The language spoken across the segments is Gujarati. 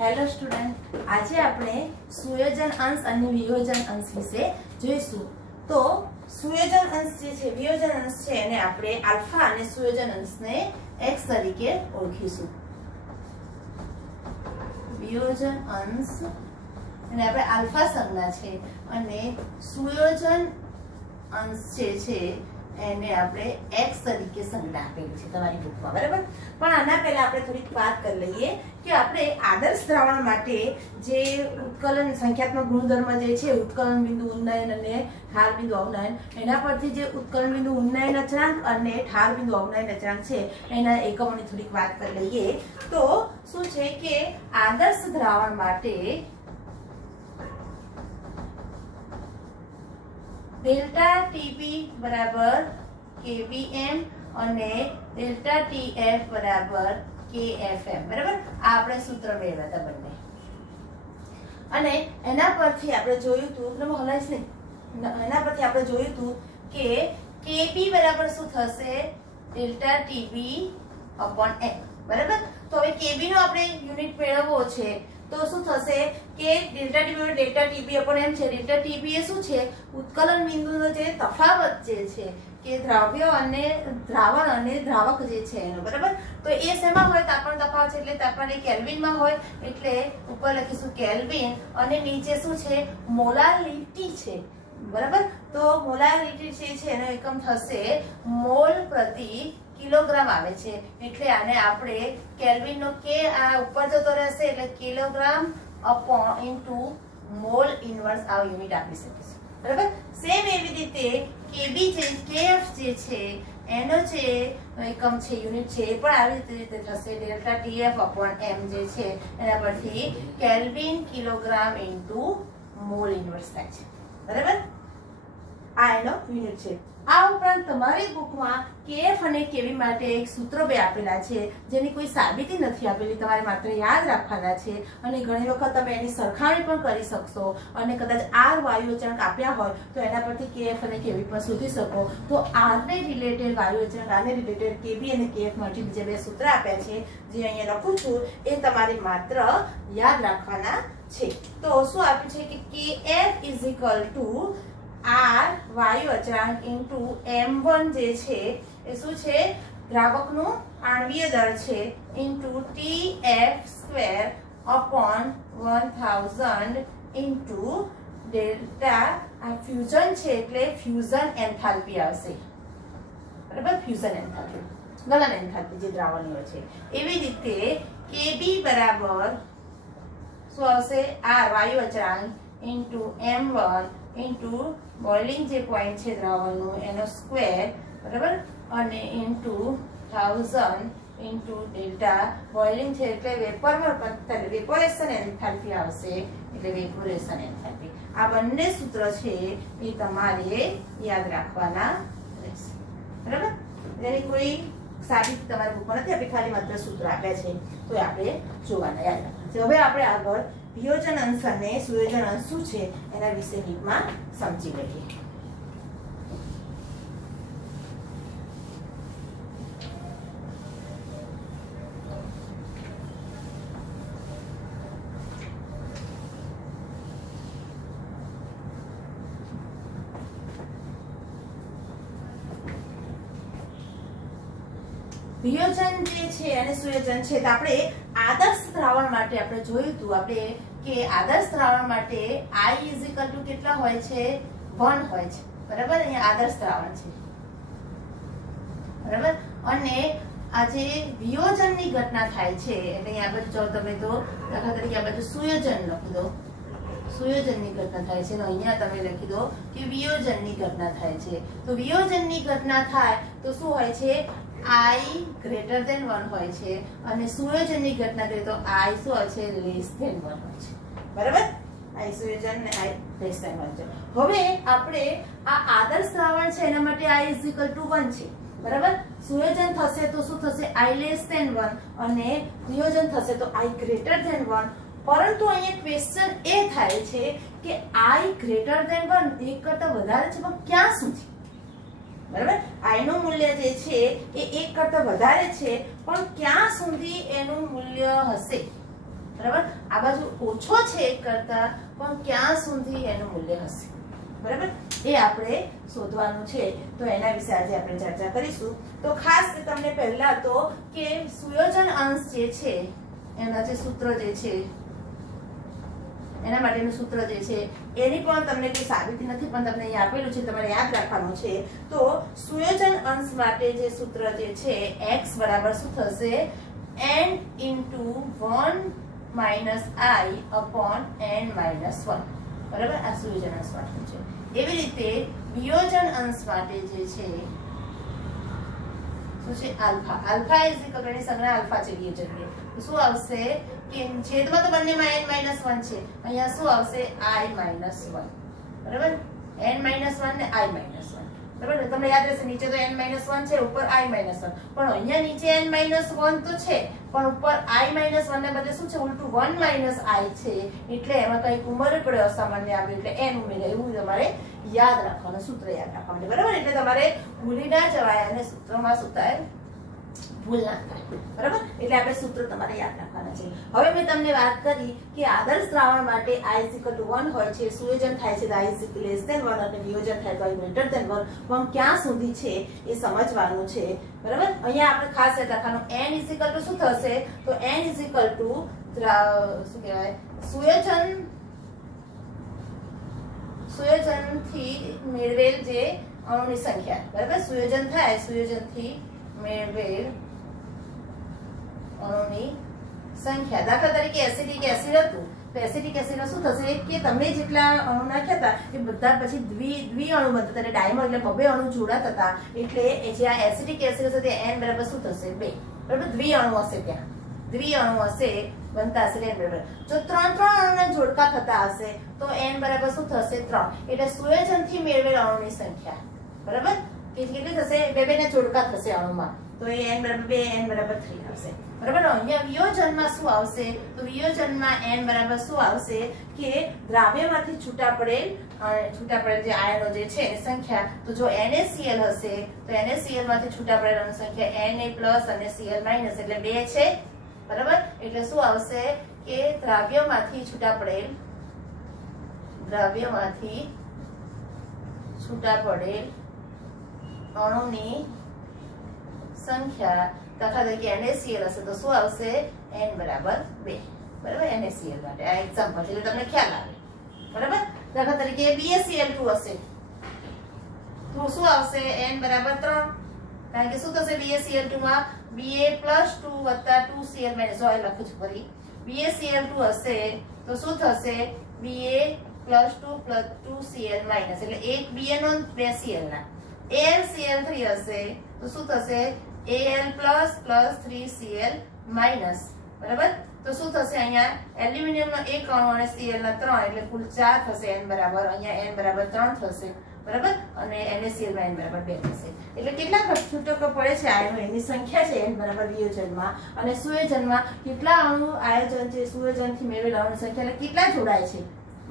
હેલો સ્ટુડન્ટ, આજે આપણે સુયોજન અંશ અને વિયોજન અંશ વિશે જોઈશું. તો સુયોજન અંશ જે છે, વિયોજન અંશ છે, એને આપણે આલ્ફા અને સુયોજન અંશને x તરીકે ઓળખીશું. વિયોજન અંશ અને આપણે આલ્ફા સંજ્ઞા છે અને સુયોજન અંશ જે છે એને આપણે x તરીકે સંજ્ઞા આપેલી છે તમારી બુકમાં, બરાબર. પણ આના પહેલા આપણે થોડીક વાત કરી લઈએ કે આપણે આદર્શ દ્રાવણ માટે જે ઉત્કલન સંખ્યાત્મક ગુણધર્મ જે છે, ઉત્કલન બિંદુ ઉન્નયન અને ઠાર બિંદુ અવનયન, એના પરથી જે ઉત્કલન બિંદુ ઉન્નયન અચળાંક અને ઠાર બિંદુ અવનયન અચળાંક છે એના એકમોની થોડીક વાત કરી લઈએ. તો શું છે કે આદર્શ દ્રાવણ માટે ડેલ્ટા ટીપી બરાબર કેવીએમ અને ડેલ્ટા ટીએફ બરાબર કેએફએમ, બરાબર. આ આપણે સૂત્ર મેળવ્યા હતા બંને. અને એના પરથી આપણે જોયું હતું, હલાઈશ નહીં, એના પરથી આપણે જોયું હતું કે કેબી બરાબર શું થશે? ડેલ્ટા ટીબી અપોન એમ, બરાબર. તો હવે કેબી નો આપણે યુનિટ મેળવવો છે તો શું થશે કે delta TB delta TB upon M છે. ડેલ્ટા ટીબી એ શું છે? ઉત્કલન બિંદુનો જે તફાવત જે છે કે દ્રાવ્ય અને દ્રાવણ અને દ્રાવક જે છે એનો, બરાબર. તો એ શેમાં હોય? તાપમાન તફાવત છે એટલે તાપમાન એ કેલ્વિનમાં હોય એટલે ઉપર લખીશું કેલ્વિન અને નીચે શું છે? મોલારિટી છે, બરાબર. તો મોલારિટી જે છે એનો એકમ થશે મોલ પ્રતિ કિલોગ્રામ આવે છે એટલે આને આપણે કેલ્વિન નો કે આ ઉપર જતો રહેશે એટલે kilogram upon into mall inverse આ યુનિટ આપી શકીશું, બરાબર. સેમ એવી રીતે કેબી જે કેએફ જે છે એનો જે એકમ છે યુનિટ છે એ પણ આવી રીતે થશે ડેલ્ટા ટીએફ અપોન એમ જે છે એના પરથી kelvin kilogram into mall inverse થાય છે, બરાબર. આ એનો યુનિટ છે. આ ઉપરાંત તમારી બુકમાં કેએફ અને કેવી માટે એક સૂત્રો બે આપેલા છે જેની કોઈ સાબિતી નથી આપેલી, તમારે માત્ર યાદ રાખવાના છે અને ઘણી વખત તમે એની સરખામણી પણ કરી શકશો અને કદાચ આર વાયુ અચળાંક આપ્યા હોય તો એના પરથી કેએફ અને કેવી પણ શોધી શકો. તો આરને રિલેટેડ વાયુ અચળાંક, આને રિલેટેડ કેબી અને કેએફ માટે બીજા બે સૂત્ર આપ્યા છે જે અહીંયા લખું છું એ તમારે માત્ર યાદ રાખવાના છે. તો શું આપ્યું છે કે KF is equal to R વાયુ અચળાંક ઇન્ટુ m1 જે છે એ શું છે? દ્રાવકનું આણ્વીય દળ છે into TF square upon 1000 into delta આ ફ્યુઝન છે એટલે ફ્યુઝન એન્થાલ્પી આવશે, બરાબર. ફ્યુઝન એન્થાલ્પી, ગલન એન્થાલ્પી જે દ્રાવણની હોય છે. એવી રીતે KB બરાબર શું આવશે? આર વાયુ અચળાંક ઇન્ટુ m1 ઇન્ટુ બોઇલિંગ જે પોઈન્ટ છે દ્રાવણનું એનો સ્ક્વેર, બરાબર, અને ઇન્ટુ 1000 ઇન્ટુ ડેલ્ટા બોઇલિંગ છે એટલે વેપોરેશન એન્થાલ્પી આવશે એટલે વેપોરેશન એન્થાલ્પી. આ બંને સૂત્ર છે એ તમારે યાદ રાખવાના રહેશે, બરાબર. જેની કોઈ સાબિતી તમારી બુકમાં નથી આપી, ખાલી માત્ર સૂત્ર આપ્યા છે તો આપણે જોવાના, યાદ રાખવાના. હવે આપણે આગળ વિયોજન અંશ અને સુયોજન અંશ શું છે એના વિશે ડીપમાં સમજી લઈએ. વિયોજન જે છે અને સુયોજન છે તો આપણે આદર્શ દ્રાવણ માટે આપણે જોયું હતું આપણે કે આદર્શ દ્રાવણ માટે I ઇઝ ઇક્વલ ટુ કેટલા હોય છે? 1 હોય છે, બરાબર. અહીંયા આદર્શ દ્રાવણ છે, બરાબર. અને આ જે વિયોજનની ઘટના થાય છે એટલે અહીંયા બધું જો તમે તો દાખલા તરીકે આ બધું સુયોજન લખી દો, સુયોજનની ઘટના થાય છે. અહીંયા તમે લખી દો કે વિયોજનની ઘટના થાય છે. તો વિયોજનની ઘટના થાય તો શું હોય છે? I greater than 1 હોય છે અને સુયોજનની ઘટના કરીએ તો I શું હોય છે? less than 1 હોય છે, બરાબર. I સુયોજન ને I less than 1 છે. હવે આપણે આ આદર્શ દ્રાવણ છે એના માટે I is equal to 1 છે, બરાબર. સુયોજન થશે તો શું થશે? I less than 1 અને વિયોજન થશે તો I greater than 1. પરંતુ અહીંયા ક્વેશ્ચન એ થાય છે કે I greater than 1 એક કરતા વધારે છે પણ ક્યાં સુધી? બરાબર. I નું મૂલ્ય જે છે એ 1 કરતા વધારે છે પણ ક્યાં સુધી એનું મૂલ્ય હશે? બરાબર. આ બાજુ ઓછો છે 1 કરતા, પણ ક્યાં સુધી એનું મૂલ્ય હશે, બરાબર, એ આપણે શોધવાનું છે. તો એના વિશે આજે આપણે ચર્ચા કરીશું. તો ખાસ તમને પહેલા તો કે સુયોજન અંશ જે છે એના જે સૂત્ર જે છે, એના માટેનું સૂત્ર જે છે એની પણ તમને કોઈ સાબિતી નથી, પણ તમને અહીં આપેલું છે, તમારે યાદ રાખવાનું છે. તો સુયોજન અંશ માટે જે સૂત્ર જે છે x બરાબર શું થશે, n into 1 minus i upon n minus 1, બરાબર. આ સુયોજન અંશ માટે છે. એવી રીતે વિયોજન અંશ માટે જે છે શું છે, alpha. Alpha is equal two સંજ્ઞા આલ્ફા છે વિયોજનની. તો શું આવશે કે છેદમાં તો બંનેમાં n minus 1 છે, અહીંયા શું આવશે i minus 1, બરાબર. n minus 1 ને i minus 1, બરાબર. તમને યાદ રહેશે નીચે તો n minus 1 છે, ઉપર i minus 1, પણ અહીંયા નીચે n minus 1 તો છે, પણ ઉપર i minus 1 ને બદલે શું છે, ઉલટું 1 minus i છે, એટલે એમાં કંઈક ઉમેરવું પડે, અસામાન્ય આવ્યું એટલે n ઉમેરાય. એવું તમારે યાદ રાખવાનું, સૂત્ર યાદ રાખવાનું, બરાબર. એટલે તમારે ભૂલી ના જવાય અને સૂત્રમાં શું થાય, ભૂલ ના થાય, બરાબર. એટલે આપણે સૂત્ર તમારે યાદ રાખવાના છે. હવે મેં તમને વાત કરી કે આદર્શ દ્રાવણ માટે i = 1 હોય છે, સુયોજન થાય છે તો i = <1 અને વિયોજન થાય તો i > 1, પણ ક્યાં સુધી છે એ સમજવાનું છે, બરાબર. અહીંયા આપણે ખાસ યાદ રાખવાનું n = શું થશે, તો n = શું કહેવાય, સુયોજનથી મેળવેલ જે અણુની સંખ્યા, બરાબર. સુયોજન થાય, સુયોજનથી મેળવેલ અણુની સંખ્યા. દાખલા તરીકે એસિડિક એસિડ હતું, તો એસિડિક એસિડ શું થશે કે તમે જેટલા અણુ નાખ્યા હતા એ બધા પછી દ્વિઅણુ બનતા હતા, ડાયમર એટલે બબે અણુ જોડાતા હતા, એટલે જે આ એસિડિક એસિડ હશે તે n બરાબર શું થશે, 2, બરાબર. દ્વિઅણુ હશે, ત્યાં દ્વિઅણુ હશે, બનતા હશે n બરાબર. જો 3 અણુના જોડકા થતા હશે તો n બરાબર શું થશે, 3. એટલે સુયોજનથી મેળવેલ અણુની સંખ્યા, બરાબર, કે કેટલી થશે, બે ને જોડકા થશે અણુમાં, તો એ n બરાબર 2, n બરાબર 3 આવશે, બરાબર. અહીંયા વિયોજનમાં શું આવશે, તો વિયોજનમાં n બરાબર શું આવશે કે દ્રાવ્યમાંથી છૂટા પડેલ જે આયનો જે છે એની સંખ્યા. તો જો NaCl હશે તો NaCl માંથી છૂટા પડેલ અણુની સંખ્યા Na+ અને Cl- એટલે 2 છે, બરાબર. એટલે શું આવશે કે દ્રાવ્યમાંથી છૂટા પડેલ અણુની સંખ્યા, દાખલા તરીકે NaCl હશે તો શું આવશે, n બરાબર 2, બરાબર. NaCl માટે આ એક્ઝામ્પલ છે એટલે તમને ખ્યાલ આવે, બરાબર. દાખલા તરીકે BaCl2 હશે તો શું આવશે, n બરાબર 3, કારણ કે શું થશે BaCl2 માં Ba+2 + 2Cl- લખું છું ફરી, BaCl2 હશે તો શું થશે, Ba+2 + 2Cl- એટલે 1 Ba નો 2 Cl ના. AlCl3 હશે તો શું થશે, Al+ + 3Cl-, બરાબર. તો શું થશે, અહીંયા એલ્યુમિનિયમનો 1 અણુ અને Cl ના 3 એટલે કુલ 4 થશે, n બરાબર, અહીંયા n બરાબર 3 થશે, બરાબર. અને NaCl માં n બરાબર 2 થશે. એટલે કેટલા છૂટકો પડે છે આયનો એની સંખ્યા છે n બરાબર વિયોજનમાં, અને સુયોજનમાં કેટલા અણુ આયોજન છે, સુયોજનથી મેળવેલ અણુની સંખ્યા એટલે કેટલા જોડાય છે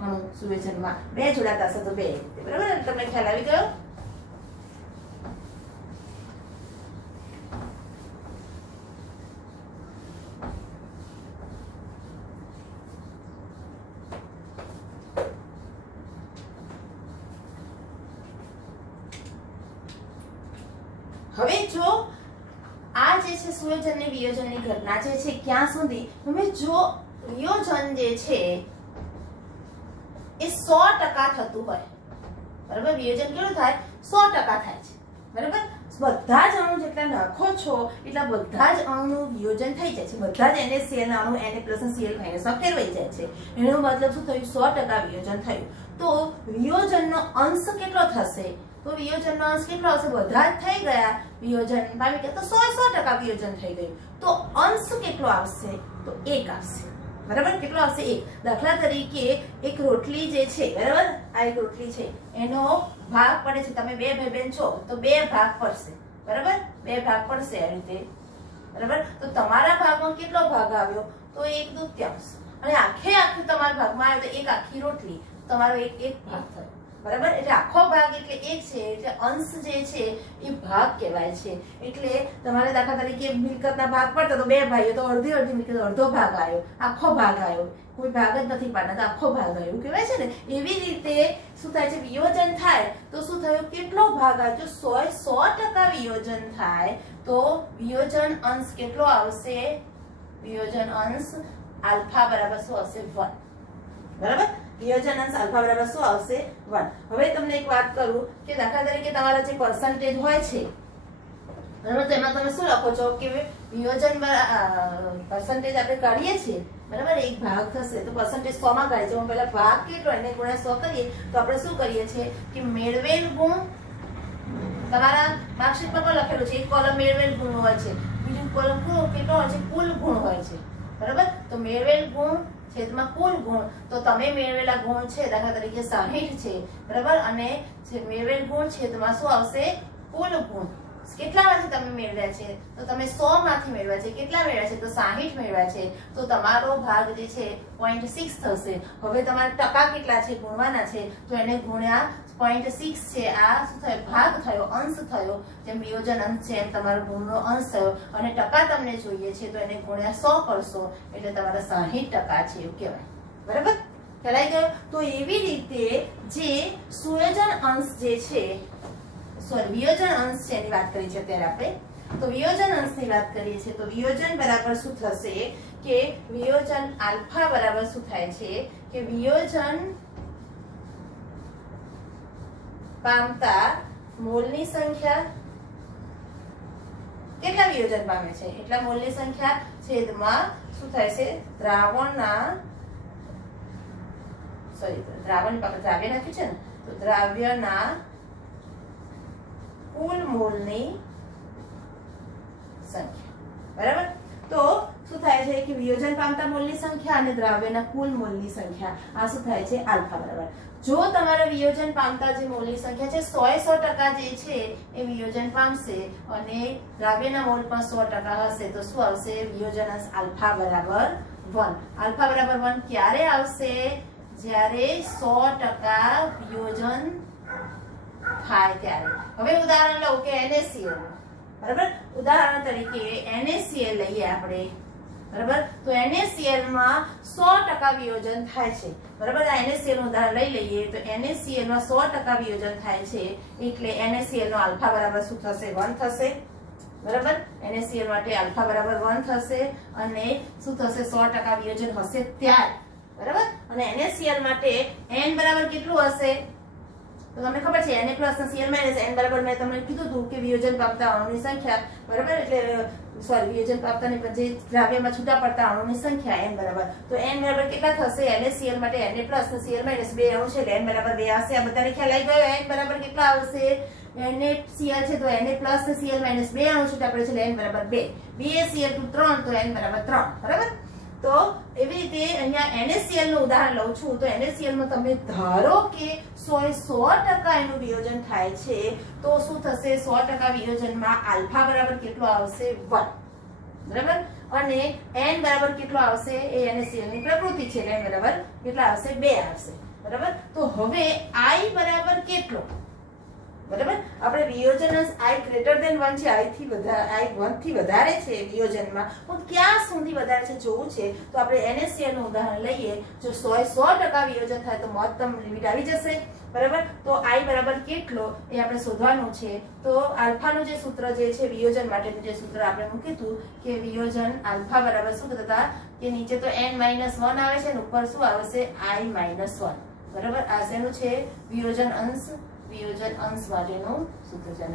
અણુ સુયોજનમાં, 2 જોડાતા હશે તો 2, બરાબર. તમને ખ્યાલ આવી ગયો. હવે જો આ જે છે સુયોજન ને વિયોજનની ઘટના જે છે ક્યાં સુધી, હવે જો વિયોજન જે છે એ 100% થતું હોય, બરાબર. વિયોજન કેટલું થાય, 100% થાય છે, બરાબર. બધા જ અણુ જેટલા નાખો છો એટલા બધા જ અણુનું વિયોજન થઈ જાય છે, બધા જ NaCl ના અણુ Na+ અને Cl- માં ફેરવાઈ જાય છે. એનો મતલબ શું થયું, 100% વિયોજન થયું. તો વિયોજનનો અંશ કેટલો થશે, તો વિયોજનનો અંશ કેટલો આવશે, બધા જ થઈ ગયા વિયોજન પામી ગયા તો 100% વિયોજન થઈ ગયું. તો અંશ કેટલો આવશે, તો 1 આવશે, બરાબર. કેટલો આવશે, 1. દાખલા તરીકે એક રોટલી જે છે, બરાબર, આ એક રોટલી છે, એનો ભાગ પડે છે, તમે 2 ભાઈ બહેન છો તો 2 ભાગ પડશે, બરાબર, 2 ભાગ પડશે આ રીતે, બરાબર. તો તમારા ભાગમાં કેટલો ભાગ આવ્યો, તો 1/2, અને આખે તમારા ભાગમાં આવ્યો તો 1 આખી રોટલી, તમારો એક ભાગ થયો, બરાબર. એટલે આખો ભાગ એટલે 1 છે, એટલે અંશ જે છે એ ભાગ કહેવાય છે. એટલે તમારે દાખલા તરીકે મિલકતના ભાગ પડતા તો 2 ભાઈઓ તો અડધી અડધી મિલકત અડધો ભાગ આવ્યો, આખો ભાગ આવ્યો, કોઈ ભાગ જ નથી પાડના તો આખો ભાગ આવ્યો, એવું કહેવાય છે ને. એવી રીતે શું થાય છે, વિયોજન થાય તો શું થયું, કેટલો ભાગ આવે. જો 100% વિયોજન થાય તો વિયોજન અંશ કેટલો આવશે, વિયોજન અંશ આલ્ફા બરાબર શું આવશે, 1. બરાબર. વિયોજન અંશ આલ્ફા બરાબર શું આવશે, 1. હવે તમને એક વાત કરું કે દાખલા તરીકે તમારા જે પર્સન્ટેજ હોય છે બરાબર, તો એમાં તમે શું લખો છો કે વિયોજન પર્સન્ટેજ આપણે કાઢીએ છીએ બરાબર, એક ભાગ થશે તો પર્સન્ટેજ 100 માં કાઢીએ છીએ. પહેલા ભાગ કેટલો એને ગુણ્યા 100 કરીએ તો આપણે શું કરીએ છીએ કે મેળવેલ ગુણ, તમારા માર્કશીટમાં પણ લખેલું છે એક કોલમ મેળવેલ ગુણ હોય છે, બીજું કોલમ કેટલો હોય છે, કુલ ગુણ હોય છે. બરાબર. તો મેળવેલ ગુણ છેદમાં કુલ ગુણ, તો તમે મેળવેલા ગુણ છે દાખલા તરીકે 60 છે બરાબર, અને મેળવેલ ગુણ છેદમાં શું આવશે, કુલ ગુણ. કેટલામાંથી તમે મેળવ્યા છે તો તમે 100 માંથી મેળવ્યા છે, કેટલા મેળવ્યા છે તો 60 મેળવ્યા છે, તો તમારો ભાગ જે છે 0.6 થશે. હવે તમારા ટકા કેટલા છે ગુણવાના છે તો એને ગુણ્યા 0.6 છે, આ શું થયો, ભાગ થયો, અંશ થયો. જેમ વિયોજન અંશ છે એમ તમારો ગુણનો અંશ થયો, અને ટકા તમને જોઈએ છે તો એને ગુણ્યા 100 કરશો એટલે તમારા 60% છે એવું કહેવાય. બરાબર. ખ્યાલ ગયો. તો એવી રીતે જે સુયોજન અંશ જે છે, વિયોજન અંશ છે એની વાત કરી છે અત્યારે આપણે, તો વિયોજન અંશની વાત કરીએ છીએ તો વિયોજન બરાબર શું થશે કે વિયોજન આલ્ફા બરાબર શું થાય છે કે વિયોજન પામતા મોલની સંખ્યા, કેટલા વિયોજન પામે છે એટલા મોલની સંખ્યા છેદમાં શું થાય છે, દ્રાવણના દ્રાવ્ય નાખ્યું છે ને, તો દ્રાવ્યના કુલ મોલની સંખ્યા. બરાબર. તો શું થાય છે કે વિયોજન પામતા મોલની સંખ્યા અને દ્રાવ્યના કુલ મોલની સંખ્યા, આ શું થાય છે, આલ્ફા બરાબર. જો તમારા વિયોજન પામતા જે મોલની સંખ્યા છે 100% જે છે એ વિયોજન પામશે અને દ્રાવ્યના મોલ પણ 100% હશે તો શું આવશે, વિયોજન અંશ આલ્ફા બરાબર 1. આલ્ફા બરાબર 1 ક્યારે આવશે, જ્યારે 100% વિયોજન થાય ત્યારે. હવે ઉદાહરણ લઉં કે NaCl, બરાબર. ઉદાહરણ તરીકે NaCl લઈએ આપણે બરાબર, તો NaCl માં 100% વિયોજન થાય છે બરાબર. આ NaCl નું ઉદાહરણ લઈ લઈએ તો NaCl માં 100% વિયોજન થાય છે એટલે NaCl નો આલ્ફા બરાબર શું થશે, 1 થશે. બરાબર. NaCl માટે આલ્ફા બરાબર 1 થશે અને શું થશે, 100% વિયોજન હશે ત્યારે. બરાબર. અને NaCl માટે n બરાબર કેટલું હશે તો તમને ખબર છે Na plus Cl minus n બરાબર મેં તમને કીધું હતું કે વિયોજન પામતા અણુની સંખ્યા બરાબર, એટલે વિયોજન પામતા ને જે દ્રાવ્યમાં છૂટા પડતા અણુની સંખ્યા n બરાબર, તો n બરાબર કેટલા થશે, NaCl માટે Na પ્લસ Cl માઇનસ 2 અણુ છે એટલે n બરાબર 2 આવશે. આ બધાને ખ્યાલ આવી ગયો, n બરાબર કેટલા આવશે, NaCl છે તો Na પ્લસ Cl માઇનસ 2 અણુ છૂટા પડે છે એટલે n બરાબર 2, BaCl2 3 તો n બરાબર 3. બરાબર. તો એવી રીતે અહીંયા NaCl નું ઉદાહરણ લઉં છું તો NaCl માં તમે ધારો કે 100% એનું વિયોજન થાય છે તો શું થશે, 100% વિયોજનમાં આલ્ફા બરાબર કેટલો આવશે, 1. બરાબર. અને n બરાબર કેટલો આવશે, એ NaCl ની પ્રકૃતિ છે એટલે n બરાબર કેટલા આવશે, 2 આવશે. બરાબર. તો હવે I બરાબર કેટલો, બરાબર. આપણે વિયોજન અંશ I ગ્રેટર ધેન 1 છે, I 1 થી વધારે છે વિયોજનમાં, પણ ક્યાં સુધી વધારે છે જોવું છે તો આપણે NaCl નું ઉદાહરણ લઈએ. જો 100% વિયોજન થાય તો મહત્તમ લિમિટ આવી જશે. બરાબર. તો I બરાબર કેટલો એ આપણે શોધવાનું છે. તો આલ્ફાનું જે સૂત્ર જે છે વિયોજન માટેનું જે સૂત્ર આપણે મૂક્યું હતું કે વિયોજન આલ્ફા બરાબર શું થતા કે નીચે તો n-1 આવે છે અને ઉપર શું આવશે, I-1. બરાબર. આ શેનું છે, વિયોજન અંશ માટેનું સૂત્ર છે.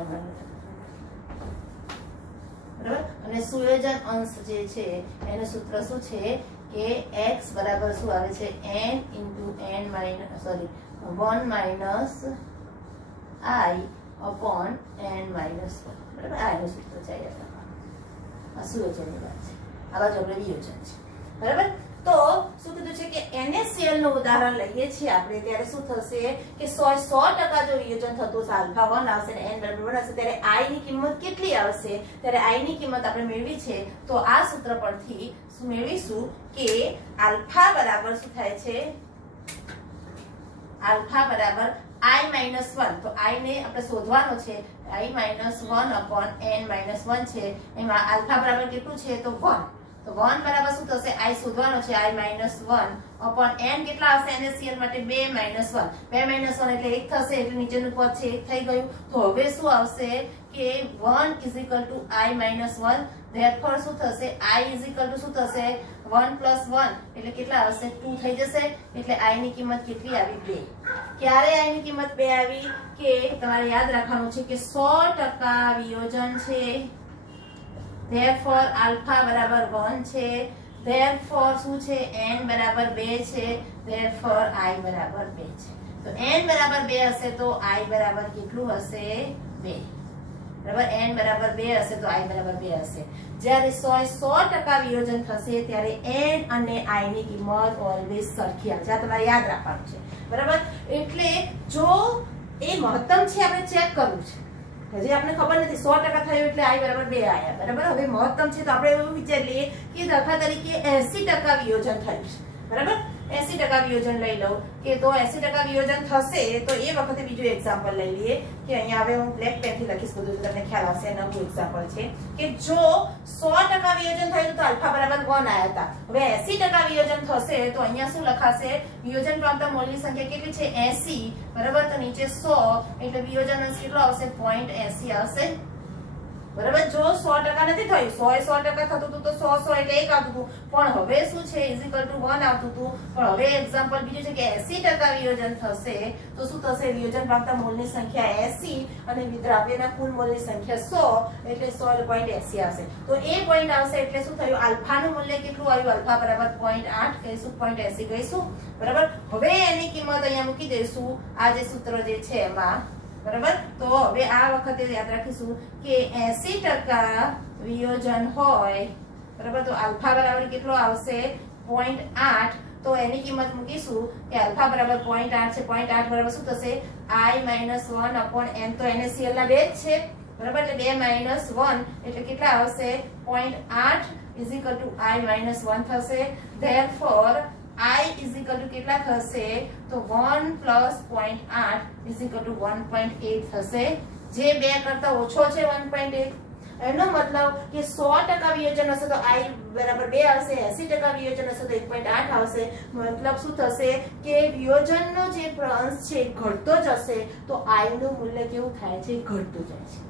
બરાબર. અને સુયોજન અંશ જે છે એનું સૂત્ર શું છે કે x બરાબર શું આવે છે, n into n minus 1 minus I upon n minus 1. બરાબર. આ એનું સૂત્ર છે. આ સુયોજનની વાત છે, આ બાજુ આપણે વિયોજન છે. બરાબર. તો શું કીધું છે કે NaCl નું ઉદાહરણ લઈએ છીએ આપણે ત્યારે શું થશે કે 100% જો વિયોજન થતું આલ્ફા 1 આવશે અને n બરાબર 1 આવશે ત્યારે I ની કિંમત કેટલી આવશે, ત્યારે I ની કિંમત આપણે મેળવી છે તો આ સૂત્ર પરથી શું મેળવીશું કે આલ્ફા બરાબર શું થાય છે, આલ્ફા બરાબર i માઇનસ 1, તો i ને આપણે શોધવાનો છે. i minus 1 upon n minus 1 છે. એમાં આલ્ફા બરાબર કેટલું છે? તો 1. તો 1 બરાબર શું થશે? i શોધવાનો છે. i માઇનસ 1 અપોન n કેટલા આવશે? NaCl માટે 2 માઇનસ 1. 2 માઇનસ 1 એટલે 1 થશે, એટલે નીચેનું પદ છે 1 થઈ ગયું. તો હવે શું આવશે કે 1 is equal two i minus 1. Therefore શું થશે? i ઇઝ ઇક્વલ ટુ શું થશે? 1 પ્લસ 1 એટલે કેટલા આવશે? 2 થઈ જશે. એટલે i ની કિંમત કેટલી આવી? 2. ક્યારે i ની કિંમત 2 આવી? કે તમારે યાદ રાખવાનું છે કે 100% વિયોજન છે. therefore alpha બરાબર 1 છે. therefore શું છે? n બરાબર 2 છે. therefore i બરાબર 2 છે. તો n બરાબર 2 હશે તો i બરાબર કેટલું હશે? 2. બરાબર, n બરાબર 2 હશે તો i બરાબર 2 હશે. જ્યારે 100% વિયોજન થશે ત્યારે n અને i ની કિંમત ઓલવેઝ સરખી આવશે. આ તમારે યાદ રાખવાનું છે. બરાબર, એટલે જો એ મહત્તમ છે આપણે ચેક કરવું છે. હજી આપણે ખબર નથી 100% થયું એટલે i બરાબર 2 આયા. બરાબર, હવે મહત્તમ છે તો આપણે એવું વિચારી લઈએ કે દાખલા તરીકે 80% વિયોજન થયું છે. બરાબર, 80% વિયોજન લઈ લઉં કે તો 80% વિયોજન થશે તો એ વખતે બીજું એક્ઝામ્પલ લઈ લઈએ કે અહીંયા હવે હું બ્લેક પેન થી લખીશ બધું, તમને ખ્યાલ આવશે. નવું એક્ઝામ્પલ છે કે જો 100% વિયોજન થયું તો આલ્ફા બરાબર 1 આયા હતા. હવે 80% વિયોજન થશે તો અહીંયા શું લખાશે? વિયોજન પામતા મોલની સંખ્યા કેટલી છે? 80. બરાબર, તો નીચે 100 એટલે વિયોજન અંશ કેટલો આવશે? 0.80 આવશે. બરાબર, જો 100% નથી થયું, 100% થતું હતું તો 100 એટલે 1 આવતું હતું, પણ હવે શું છે? ઇઝ ઇક્વલ ટુ 1 આવતું હતું. પણ હવે એક્ઝામ્પલ બીજું છે કે 80% વિયોજન થશે તો શું થશે? વિયોજન પામતા મોલની સંખ્યા 80 અને દ્રાવ્યના કુલ મોલની સંખ્યા 100 એટલે 100 0.80 આવશે. તો એ પોઈન્ટ આવશે એટલે શું થયું? આલ્ફાનું મૂલ્ય કેટલું આવ્યું? આલ્ફા બરાબર 0.8 કહીશું, 0.80 કહીશું. બરાબર, હવે એની કિંમત અહીંયા મૂકી દઈશું આ જે સૂત્ર જે છે એમાં. બરાબર, તો હવે આ વખતે યાદ રાખીશું કે 80% વિયોજન હોય. બરાબર, તો આલ્ફા બરાબર કેટલો આવશે? 0.8. તો એની કિંમત મૂકીશું કે આલ્ફા બરાબર 0.8 છે. 0.8 બરાબર શું થશે? i minus 1 upon n. તો NaCl ના 2 જ છે. બરાબર, એટલે 2 માઇનસ 1 એટલે કેટલા આવશે? 0.8 is equal two i minus 1 થશે. therefore i is equal two કેટલા થશે? તો 1 પ્લસ 0.8 ઇઝ ઇક્વલ ટુ 1.8 થશે, જે 2 કરતા ઓછો છે 1.8. એનો મતલબ કે 100% વિયોજન હશે તો i બરાબર 2 આવશે. 80% વિયોજન હશે તો 1.8 આવશે. મતલબ શું થશે કે વિયોજનનો જે અંશ છે ઘટતો જશે તો i નું મૂલ્ય કેવું થાય છે? ઘટતું જાય છે.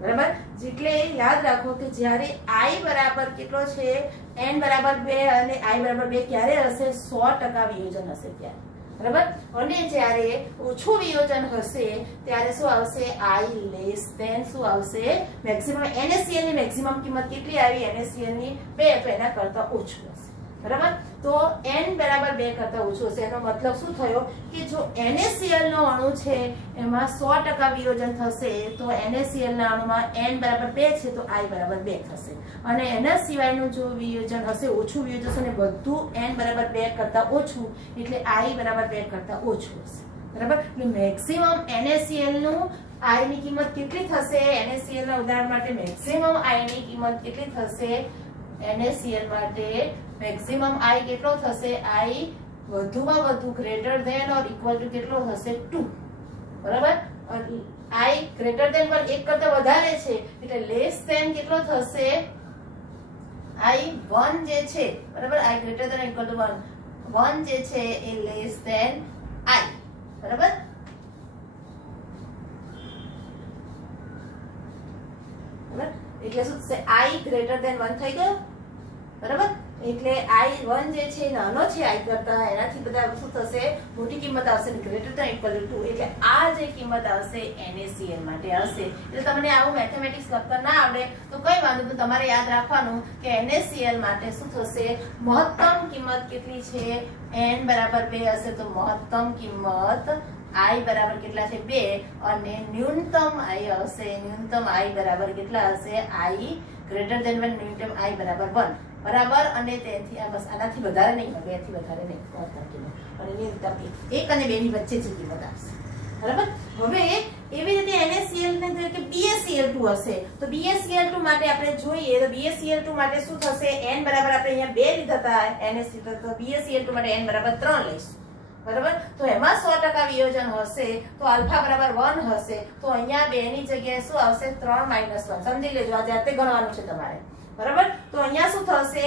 બરાબર, એટલે યાદ રાખો કે જ્યારે i બરાબર કેટલો છે? n બરાબર 2 અને i બરાબર 2 ક્યારે હશે? 100% વિયોજન હશે ત્યારે. બરાબર, અને જ્યારે ઓછું વિયોજન હશે ત્યારે શું આવશે? i લેસ ધેન શું આવશે? મેક્સિમમ. NaCl ની મેક્સિમમ કિંમત કેટલી આવી? NaCl ની 2, તો એના કરતા ઓછું હશે. બરાબર, તો n બરાબર 2 કરતા ઓછું હશે. એનો મતલબ શું થયો કે જો NaCl નો અણુ છે એમાં 100% વિયોજન થશે તો NaCl ના અણુમાં n બરાબર 2 છે તો i બરાબર 2 થશે. અને એના સિવાયનું જો વિયોજન હશે, ઓછું વિયોજન હશે ને બધું n બરાબર 2 કરતા ઓછું એટલે i બરાબર 2 કરતા ઓછું હશે. બરાબર, એટલે મેક્સિમમ NaCl નું i ની કિંમત કેટલી થશે? NaCl ના ઉદાહરણ માટે મેક્સિમમ i ની કિંમત કેટલી થશે? NaCl માટે મેક્સિમમ i કેટલો થશે? i વધુમાં વધુ greater than or equal to કેટલો થશે? 2. બરાબર, i ગ્રેટર ધેન પર 1 કરતા વધારે છે એટલે લેસ ધેન કેટલો થશે? i 1 જે છે. બરાબર, i greater than equal to 1. 1 જે છે એ લેસ ધેન i. બરાબર, એટલે શું થશે? i ગ્રેટર ધેન 1 થઈ ગયો. બરાબર, એટલે i1 જે છે નાનો છે i કરતા, એનાથી બધા શું થશે? મોટી કિંમત આવશે, ગ્રેટર ધેન ઇક્વલ ટુ 2. એટલે આ જે કિંમત આવશે NaCl માટે આવશે. એટલે તમને આવું મેથેમેટિક્સ લખતા ના આવડે તો કઈ વાંધો નહીં, તમારે યાદ રાખવાનું કે NaCl માટે શું થશે? મહત્તમ કિંમત કેટલી છે? n બરાબર 2 હશે તો મહત્તમ કિંમત i બરાબર કેટલા છે? 2. અને ન્યૂનતમ i હશે, ન્યૂનતમ i બરાબર કેટલા હશે? i ગ્રેટર ધેન 1, ન્યૂનતમ i બરાબર 1. બરાબર, અને તેથી આ બસ આનાથી વધારે નહીં, 2 થી વધારે નહીં. અને ન્યૂનતમ 1 અને 2 ની વચ્ચે જ કિંમત આવશે. બરાબર, હવે એવી રીતે NaCl ને જોઈએ કે BaCl2 હશે તો BaCl2 માટે આપણે જોઈએ તો BaCl2 માટે શું થશે? n બરાબર આપણે અહીંયા 2 લીધા હતા NaCl, તો BaCl2 માટે n બરાબર 3 લઈશું. બરાબર. તો એમાં 100% વિયોજન હશે તો આલ્ફા બરાબર 1 હશે. તો અહીંયા 2 ની જગ્યાએ શું આવશે? 3 - 1. સમજી લેજો, આ જાતે ગણવાનું છે તમારે. બરાબર. તો અહીંયા શું થશે?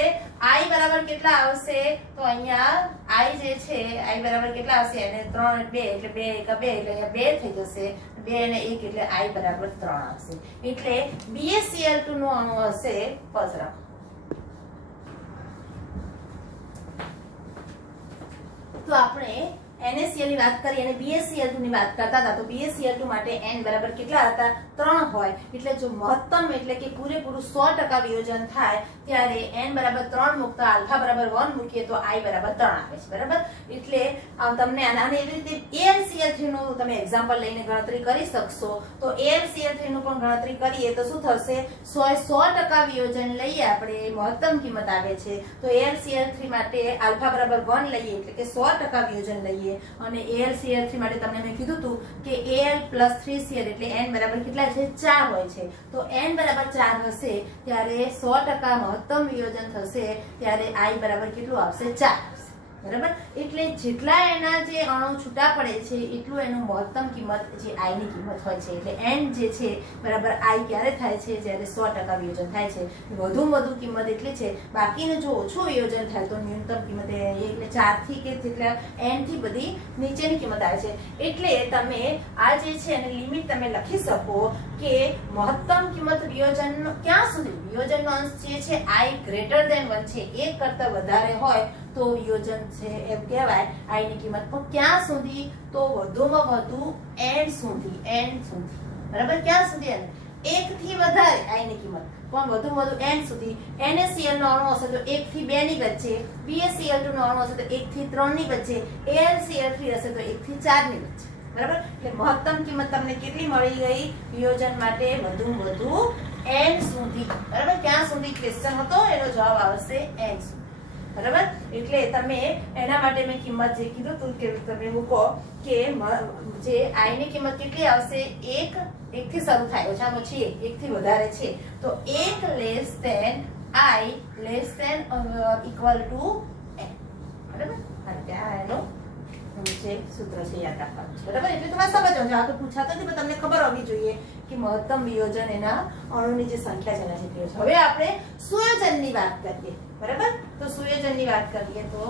i બરાબર કેટલા આવશે? તો અહીંયા i જે છે i બરાબર કેટલા આવશે? એને 3 2 એટલે 2 1 2 એટલે અહીંયા 2 થઈ જશે. 2 અને 1 એટલે i બરાબર 3 આવશે. એટલે BaCl2 નો અણુ હશે પસ રાખો. તો આપણે NaCl ની વાત કરી અને BaCl2 ની વાત કરતા હતા. તો BaCl2 માટે n બરાબર કેટલા હતા? 3 હોય. એટલે જો મહત્તમ એટલે કે પૂરેપૂરું 100% વિયોજન થાય ત્યારે n બરાબર 3 મૂકતા આલ્ફા બરાબર 1 મૂકીએ તો i બરાબર 3 આવે છે. બરાબર. એટલે તમને આને એવી રીતે AlCl3 નું તમે એક્ઝામ્પલ લઈને ગણતરી કરી શકશો. તો AlCl3 નું પણ ગણતરી કરીએ તો શું થશે? 100% વિયોજન લઈએ આપણે, મહત્તમ કિંમત આવે છે. તો AlCl3 માટે આલ્ફા બરાબર 1 લઈએ એટલે કે 100% વિયોજન લઈએ. અને AlCl3 માટે તમને મેં કીધું હતું કે Al + 3Cl એટલે n બરાબર કેટલા છે? 4 હોય છે. તો n બરાબર 4 હશે ત્યારે 100% મહત્તમ વિયોજન થશે ત્યારે i બરાબર કેટલું આવશે? 4 આવશે. બરાબર. એટલે જેટલા એના જે અણુ છૂટા પડે છે એટલું એનું મહત્તમ કિંમત જે i ની કિંમત હોય છે. એટલે n જે છે બરાબર i ક્યારે થાય છે? જ્યારે 100% વિયોજન થાય છે. વધુમાં વધુ કિંમત એટલી છે. બાકીનું જો ઓછું વિયોજન થાય તો ન્યૂનતમ કિંમત એટલે 4 થી કે જેટલા n થી બધી નીચેની કિંમત આવે છે. એટલે તમે આ જે છે એની લિમિટ તમે લખી શકો કે મહત્તમ કિંમત વિયોજન ક્યાં સુધી? વિયોજનનો અંશ જે છે i > 1 છે, 1 કરતા વધારે હોય તો વિયોજન છે એમ કહેવાય. i ની કિંમત પણ ક્યાં સુધી? તો વધુમાં વધુ n સુધી. બરાબર. ક્યાં સુધી? 1 થી વધારે i ની કિંમત પણ વધુમાં વધુ n સુધી. NaCl નો અણુ હશે તો 1 થી 2 ની વચ્ચે, BaCl2 નો અણુ હશે તો 1 થી 3 ની વચ્ચે, AlCl3 હશે તો 1 થી 4 ની વચ્ચે. બરાબર. એટલે મહત્તમ કિંમત તમને કેટલી મળી ગઈ વિયોજન માટે? વધુમાં વધુ n સુધી. બરાબર. ક્યાં સુધી ક્વેશ્ચન હતો? એનો જવાબ આવશે n સુધી. બરાબર. એટલે તમે એના માટે મેં કિંમત જે કીધું તું કે તમે મૂકો કે જે i ની કિંમત કેટલી આવશે? 1 થી શરૂ થાય, ઓછામાં ઓછી 1 થી વધારે છે તો 1 less than i less than equal to n. બરાબર. અને ત્યાં એનો જે સૂત્ર છે યાદ રાખવાનું છે. બરાબર. એટલે તમારે સમજવાનું છે. આ તો પૂછાતો નથી પણ તમને ખબર હોવી જોઈએ કે મહત્તમ વિયોજન એના અણુની જે સંખ્યા છે એના જેટલી છે. હવે આપણે સુયોજનની વાત કરીએ. બરાબર. તો સુયોજનની વાત કરીએ તો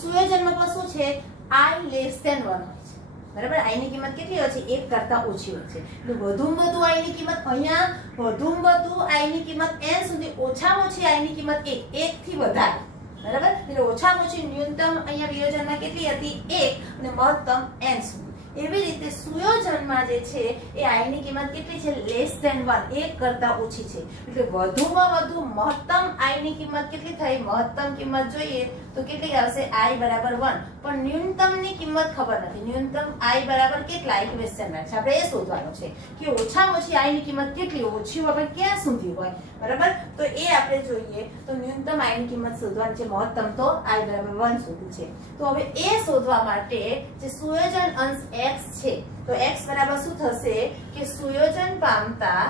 સુયોજનમાં પણ શું છે? i < 1 હોય છે. બરાબર. i ની કિંમત કેટલી હોય છે? 1 કરતા ઓછી હોય છે. એટલે વધુમાં વધુ i ની કિંમત અહીંયા વધુમાં વધુ i ની કિંમત n સુધી, ઓછામાં ઓછી i ની કિંમત 1 થી વધારે. બરાબર. એટલે ઓછામાં ઓછી ન્યૂનતમ અહીંયા વિયોજનમાં કેટલી હતી? 1 અને મહત્તમ n સુધી. એવી રીતે સુયોજનમાં જે છે એ i ની કિંમત કેટલી છે? < 1 કરતા ઓછી છે. એટલે વધુમાં વધુ મહત્તમ i ની કિંમત કેટલી થઈ? મહત્તમ કિંમત જોઈએ તો કેટલી આવશે? i બરાબર 1. પણ ન્યૂનતમની કિંમત ખબર નથી. ન્યૂનતમ i બરાબર કેટલા? ક્વેશ્ચન માર્ક છે. આપણે એ શોધવાનું છે કે ઓછામાં ઓછી i ની કિંમત કેટલી? ઓછી હોય પણ ક્યાં સુધી હોય? બરાબર. તો એ આપણે જોઈએ તો ન્યૂનતમ i ની કિંમત શોધવાની છે. મહત્તમ તો i બરાબર 1 સુધી છે. તો હવે એ શોધવા માટે જે સુયોજન અંશ x છે તો x બરાબર શું થશે કે સુયોજન પામતા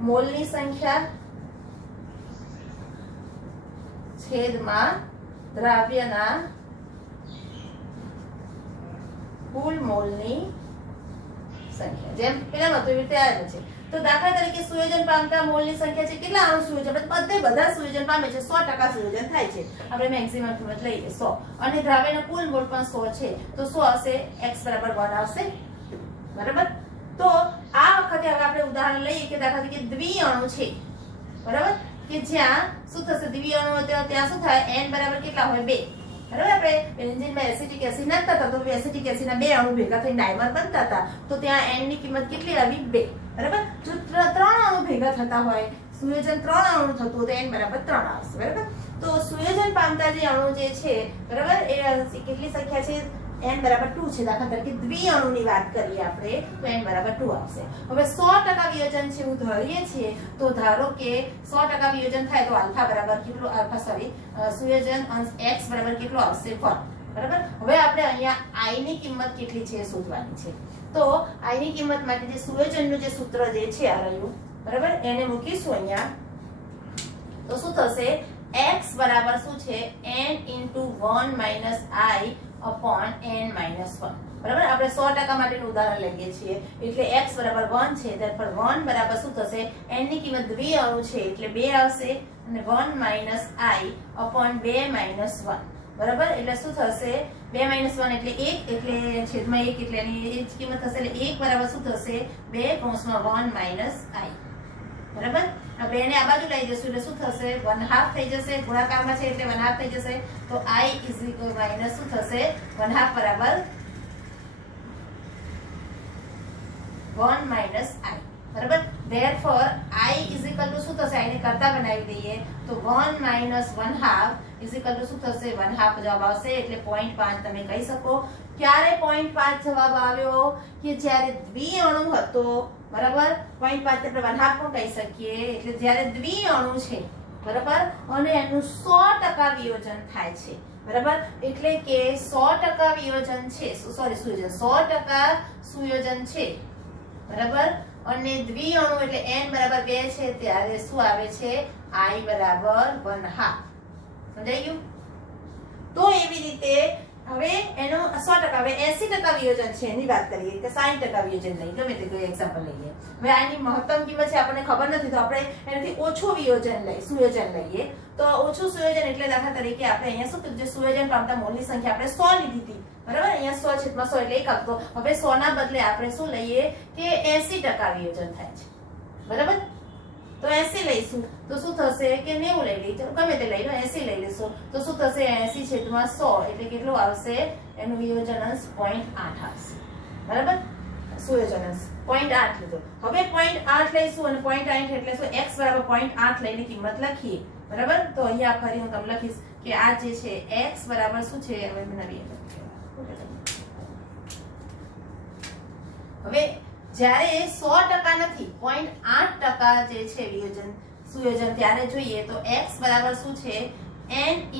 મોલની સંખ્યા છેદમાં દ્રાવ્યના કુલ મોલની સંખ્યા. જેમ પેલામાં તો એવી રીતે આવે છે. તો દાખલા તરીકે સુયોજન પામતા મોલની સંખ્યા છે કેટલા અણુ સુયોજન? બધા સુયોજન પામે છે. 100% સુયોજન થાય છે. આપણે મેક્સિમમ કિંમત લઈએ 100 અને દ્રાવ્યના કુલ મોલ પણ 100 છે તો શું આવશે? x બરાબર 1 આવશે. બરાબર. તો આ વખતે હવે આપણે ઉદાહરણ લઈએ કે દાખલા તરીકે દ્વિઅણુ છે. બરાબર. કે જ્યાં શું થશે? દ્વિઅણુ હોય ત્યાં શું થાય? n બરાબર કેટલા હોય? 2. બરાબર. આપણે બેન્ઝીનમાં એસિટિક એસિડ નાખતા હતા તો એસિટિક એસિડના 2 અણુ ભેગા થઈને ડાયમર બનતા હતા તો ત્યાં n ની કિંમત કેટલી આવી? 2. બરાબર. જો 3 અણુ ભેગા થતા હોય, સુયોજન 3 અણુ થતું તો n બરાબર 3 આવશે. બરાબર. તો સુયોજન પામતા જે અણુ જે છે બરાબર એ કેટલી સંખ્યા છે? n બરાબર 2 છે. દાખલા તરીકે દ્વિઅણુની વાત કરીએ આપણે તો n બરાબર 2 આવશે. હવે 100% વિયોજન છે એવું ધારીએ છીએ તો ધારો કે 100% વિયોજન થાય તો આલ્ફા બરાબર કેટલું? સુયોજન અંશ x બરાબર કેટલો આવશે? 1. બરાબર. હવે આપણે અહીંયા i ની કિંમત કેટલી છે શોધવાની છે. તો i ની કિંમત માટે જે સુયોજનનું જે સૂત્ર જે છે આ રહ્યું, બરાબર, એને મૂકીશું અહીંયા. તો શું થશે? x બરાબર શું છે? n * 1 - i upon n - 1. બરાબર. આપણે 100% માટેનું ઉદાહરણ લઈએ છીએ એટલે x બરાબર 1 છે, તરફર 1 બરાબર શું થશે? n ની કિંમત દ્વિઅણુ છે એટલે 2 આવશે અને 1 - i upon 2 - 1. બરાબર. એટલે શું થશે? 2 - 1 એટલે 1 એટલે છેદમાં 1 એટલે એની એ જ કિંમત થશે એટલે 1 બરાબર શું થશે? 2 કૌંસમાં 1 - i. બરાબર. આ 2 ને આ બાજુ લઈ જશું એટલે શું થશે? 1/2 થઈ જશે. ગુણાકારમાં છે એટલે 1/2 થઈ જશે. તો i = માઈનસ શું થશે? 1/2 બરાબર 1 - i. બરાબર. therefore i = શું થશે? i ને કરતા બનાવી દઈએ તો 1 - 1/2 = શું થશે? 1/2 જવાબ આવશે એટલે 0.5 તમે કહી શકો. ક્યારે 0.5 જવાબ આવ્યો? કે જ્યારે દ્વિઅણુ હતો. બરાબર. 0.5 આપણે 1/2 પણ કહી શકીએ એટલે જ્યારે દ્વિઅણુ છે, બરાબર, અને એનું 100% વિયોજન થાય છે. બરાબર. એટલે કે 100% વિયોજન છે, સોરી સુયોજન 100% સુયોજન છે. બરાબર. અને દ્વિઅણુ એટલે n બરાબર 2 છે ત્યારે શું આવે છે? i બરાબર 1/2. સમજાઈ ગયું? તો એવી રીતે હવે એનો 100% હવે 80% વિયોજન છે એની વાત કરીએ કે 60% વિયોજન લઈએ, ગમે તે કોઈ એક્ઝામ્પલ લઈએ. હવે આની મહત્તમ કિંમત છે આપણને ખબર નથી તો આપણે એનાથી ઓછું સુયોજન લઈએ. તો ઓછું સુયોજન એટલે દાખલા તરીકે આપણે અહીંયા શું કીધું? જે સુયોજન પામતા મોલની સંખ્યા આપણે 100 લીધી હતી. બરાબર. અહીંયા 100/100 એટલે 1 આપતો. હવે 100 ના બદલે આપણે શું લઈએ કે 80% વિયોજન થાય છે. બરાબર. તો 80 લઈશું તો શું થશે કે 90 લઈ લઈએ, ગમે તે લઈ લો, 80 લઈ લેશો તો શું થશે? 80/100 એટલે કેટલું આવશે? એનું વિયોજન અંશ 0.8 આવશે. બરાબર. સુયોજન અંશ 0.8 લીધો. હવે 0.8 લઈશું અને 0.8 એટલે શું? x બરાબર 0.8 લઈને કિંમત લખીએ. બરાબર. તો અહીંયા ફરી હું તમને લખીશ કે આ જે છે x બરાબર શું છે? હવે બનાવીએ. હવે જ્યારે 100% નથી, 0.8% જે છે સુયોજન ત્યારે જોઈએ તો x બરાબર શું છે? n *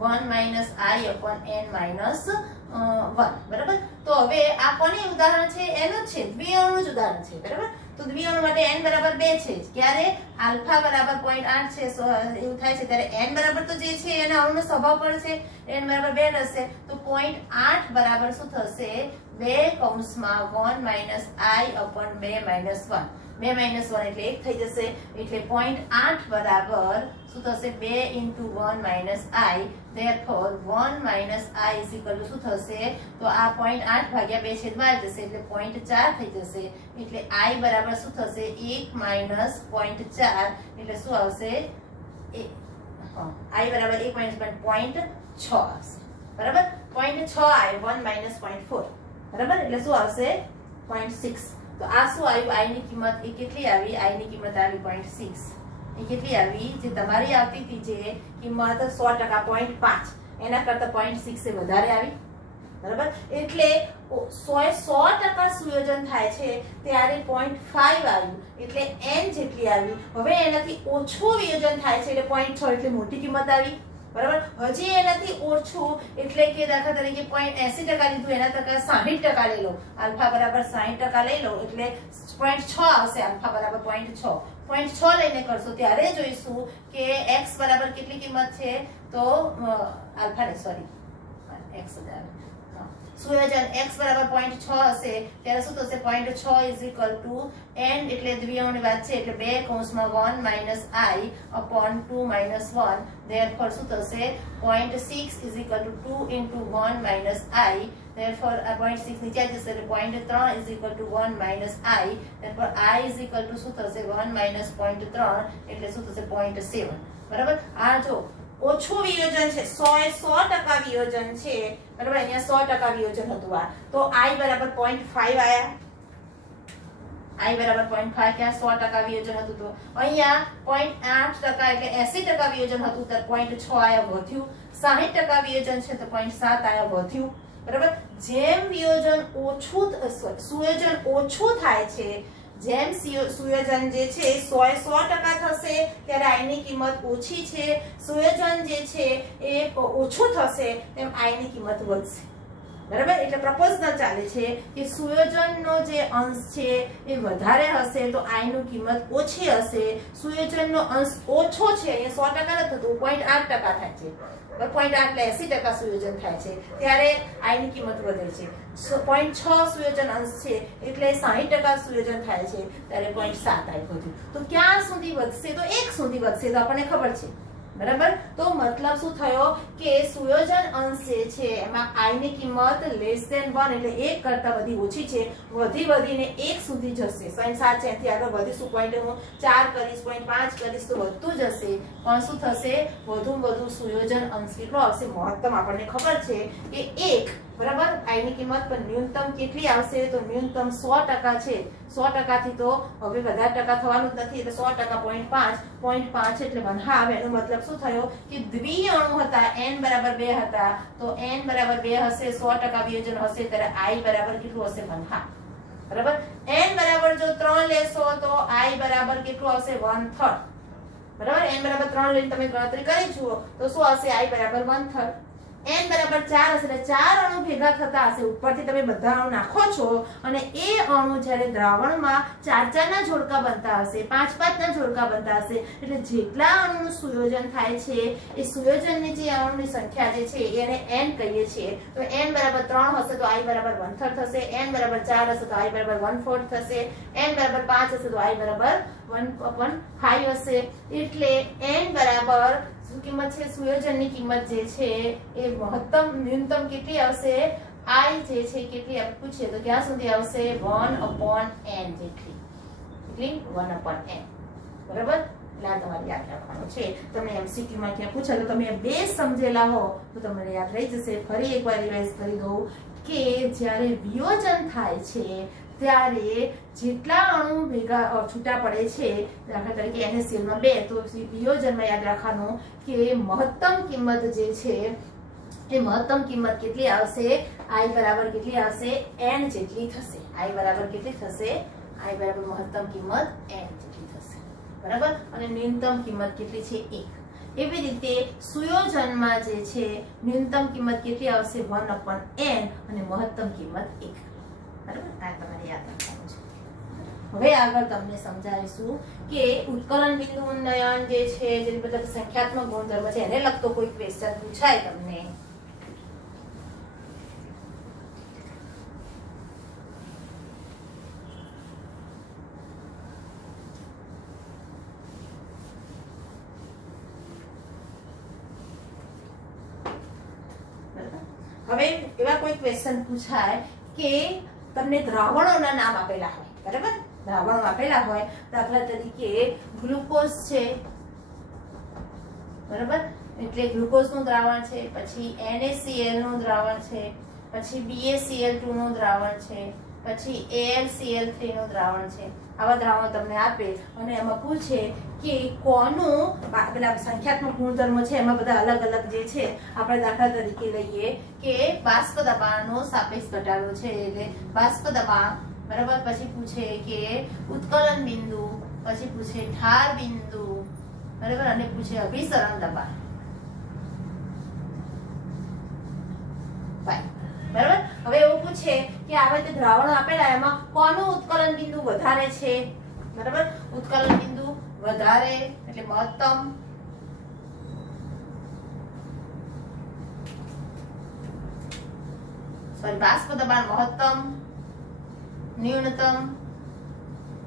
1 - i upon n - 1. બરાબર. તો હવે આ કોની ઉદાહરણ છે? એનું જ છે, દ્વિઅણુનું જ ઉદાહરણ છે. બરાબર. તો દ્વિઅણુ માટે n બરાબર 2 છે. ક્યારે આલ્ફા બરાબર 0.8 છે એવું થાય છે ત્યારે n બરાબર તો જે છે એના અણુનો સ્વભાવ પર છે, n બરાબર 2 રહેશે. તો 0.8 બરાબર શું થશે? 2 કૌંસમાં 1 - i upon 2 - 1. 2 - 1 એટલે 1 થઈ જશે એટલે 0.8 બરાબર શું થશે? 2 * 1 - i. therefore 1 - i = શું થશે? તો આ 0.8 ભાગ્યા 2 છેદમાં આવી જશે એટલે 0.4 થઈ જશે એટલે i બરાબર શું થશે? 1 - 0.4 એટલે શું આવશે? i બરાબર 1 - 0.6 આવશે. બરાબર. 0.6 i 1 - 0.4. બરાબર. એટલે શું આવશે? 0.6. તો આ શું આવ્યું? i ની કિંમત એ કેટલી આવી? i ની કિંમત આવી 0.6. એ કેટલી આવી? જે તમારી આવતી હતી જે કિંમત 100% 0.5 એના કરતા 0.6 એ વધારે આવી. બરાબર. એટલે 100% સુયોજન થાય છે ત્યારે 0.5 આવ્યું એટલે n જેટલી આવી. હવે એનાથી ઓછું વિયોજન થાય છે એટલે 0.6 એટલે મોટી કિંમત આવી. બરાબર. હજી એનાથી ઓછું એટલે કે દાખલા તરીકે 80% લીધું એના ટકા 60% લઈ લો. આલ્ફા બરાબર 60% લઈ લો એટલે 0.6 આવશે. આલ્ફા બરાબર 0.6 લઈને કરશો ત્યારે જોઈશું કે x બરાબર કેટલી કિંમત છે? તો આલ્ફા ને સોરી x સુયોજન x બરાબર 0.6 હશે ત્યારે શું થશે? 0.6 = n એટલે દ્વિઅણુની વાત છે એટલે 2 કૌંસમાં 1 - i upon 2 - 1. therefore શું થશે? 0.6 = 2 * 1 - i. therefore 0.6 નીચે જશે એટલે 0.3 = 1 - i. therefore i = શું થશે? 1 - 0.3 એટલે શું થશે? 0.7. બરાબર. આ જો ઓછું વિયોજન છે, 100% વિયોજન છે. બરાબર. અહીંયા 100% વિયોજન હતું આ તો i બરાબર 0.5 આયા. i બરાબર 0.5 ક્યાં 100% વિયોજન હતું તો અહીંયા 0.8% એટલે 80% વિયોજન હતું તો 0.6 આયા વધ્યું. 60% વિયોજન છે તો 0.7 આયા વધ્યું. બરાબર. જેમ સુયોજન ઓછું થાય છે જેમ સુયોજન જે છે 100% થશે ત્યારે આઈ ની કિંમત ઓછી છે, સુયોજન જે છે એ ઓછું થશે તેમ આઈ ની કિંમત વધશે. બરાબર, એટલે પ્રપોઝનલ ચાલે છે કે સુયોજનનો જે અંશ છે એ વધારે હશે તો આઈ ની કિંમત ઓછી હશે, સુયોજનનો અંશ ઓછો છે એ 100% નથી થતું, 0.8% થાય છે, 0.8 એટલે 80% સુયોજન થાય છે ત્યારે આઈ ની કિંમત વધે છે. 0.6 સુયોજન અંશ છે એટલે 60% સુયોજન થાય છે ત્યારે 0.7 આઈ વધ્યું. તો ક્યાં સુધી વધશે? તો 1 સુધી વધશે, તો આપણને ખબર છે. બરાબર, તો મતલબ શું થયો કે સુયોજન અંશ જે છે એમાં આઈ ની કિંમત લેસ ધેન 1 એટલે 1 કરતા વધી ઓછી છે, વધીને 1 સુધી જશે. 7 છે એથી આગળ વધીશું, પોઈન્ટ હું 4 કરીશ, 0.5 કરીશ તો વધતું જશે, પણ શું થશે? વધુ સુયોજન અંશ કેટલો આવશે? મહત્તમ આપણને ખબર છે કે 1. બરાબર, આઈ ની કિંમત પણ ન્યૂનતમ કેટલી આવશે? તો ન્યૂનતમ 100% છે. 100% થી તો હવે વધારે ટકા થવાનું જ નથી, એટલે 100% 0.5 એટલે 1 હાફ. એનો મતલબ શું થયો કે દ્વિઅણુ હતા n બરાબર 2 હતા, તો n બરાબર 2 હશે, 100% વિયોજન હશે ત્યારે i બરાબર કેટલું હશે? 1 હાફ. બરાબર, n બરાબર જો 3 લેશો તો i બરાબર કેટલું આવશે? 1/3. બરાબર, n બરાબર 3 લઈને તમે ગણતરી કરી જુઓ તો શું આવશે? i બરાબર 1/3. n બરાબર 4 હશે એટલે 4 અણુ ભેગા થતા હશે, ઉપરથી તમે બધા અણુ નાખો છો અને એ અણુ જ્યારે દ્રાવણમાં 4 ના જોડકા બનતા હશે, 5 ના જોડકા બનતા હશે, એટલે જેટલા અણુનું સુયોજન થાય છે એ સુયોજનની જે અણુની સંખ્યા જે છે એને n કહીએ છીએ. તો n બરાબર 3 હશે તો i બરાબર 1/3 થશે, n બરાબર 4 હશે તો i બરાબર 1/4 થશે, n બરાબર 5 હશે તો i બરાબર 1/5 હશે. એટલે n બરાબર શું કિંમત છે? સુયોજનની કિંમત જે છે એ ન્યૂનતમ કેટલી આવશે? i જે છે કેટલી પૂછે તો ક્યાં સુધી આવશે? 1/n જેટલી. કેટલી? 1/n. બરાબર, એટલે આ તમારે યાદ રાખવાનું છે. તમને MCQ માં ક્યાં પૂછે તો તમે બે સમજેલા હો તો તમને યાદ રહી જશે. ફરી એકવાર રિવાઇઝ કરી દઉં કે જ્યારે વિયોજન થાય છે ત્યારે જેટલા અણુ ભેગા છૂટા પડે છે, દાખલા તરીકે NaCl માં 2, તો વિયોજનમાં યાદ રાખવાનું કે મહત્તમ કિંમત જે છે એ મહત્તમ કિંમત કેટલી આવશે? i બરાબર કેટલી આવશે? n જેટલી થશે. i બરાબર કેટલી થશે? i બરાબર મહત્તમ કિંમત n જેટલી થશે. બરાબર, અને ન્યૂનતમ કિંમત કેટલી છે? 1. એવી રીતે સુયોજનમાં જે છે ન્યૂનતમ કિંમત કેટલી આવશે? 1/n અને મહત્તમ કિંમત 1. બરાબર, આ તમારે યાદ રાખવાનું છે. હવે આગળ તમને સમજાવીશું કે ઉત્કલન બિંદુ ઉન્નયન જે છે, જે મતલબ સંખ્યાત્મક ગુણધર્મ છે એને લગતો કોઈ ક્વેશ્ચન પૂછાય તમને હવે એવા કોઈ ક્વેશ્ચન પૂછાય કે તમને દ્રાવણોના નામ આપેલા હોય. બરાબર, દ્રાવણો આપેલા હોય, દાખલા તરીકે ગ્લુકોઝ છે. બરાબર, એટલે ગ્લુકોઝ નું દ્રાવણ છે, પછી NaCl નું દ્રાવણ છે, પછી BaCl2 નું દ્રાવણ છે, પછી AlCl3 નું દ્રાવણ છે. આવા દ્રાવણો તમને આપે અને એમાં પૂછે કે કોનું પેલા સંખ્યાત્મક ગુણધર્મો છે એમાં બધા અલગ અલગ જે છે. આપણે દાખલા તરીકે લઈએ કે બાષ્પ દબાણનો સાપેક્ષ ઘટાડો છે એટલે બાષ્પ દબાણ. બરાબર, પછી પૂછે કે ઉત્કલન બિંદુ, પછી પૂછે ઠાર બિંદુ. બરાબર, અને પૂછે અભિસરણ દબાણ. બરાબર, હવે એવું પૂછે કે આ રીતે દ્રાવણો આપેલા એમાં કોનું ઉત્કલન બિંદુ વધારે છે? બરાબર, ઉત્કલન બિંદુ વધારે એટલે મહત્તમ, બાષ્પ દબાણ મહત્તમ, ન્યૂનતમ.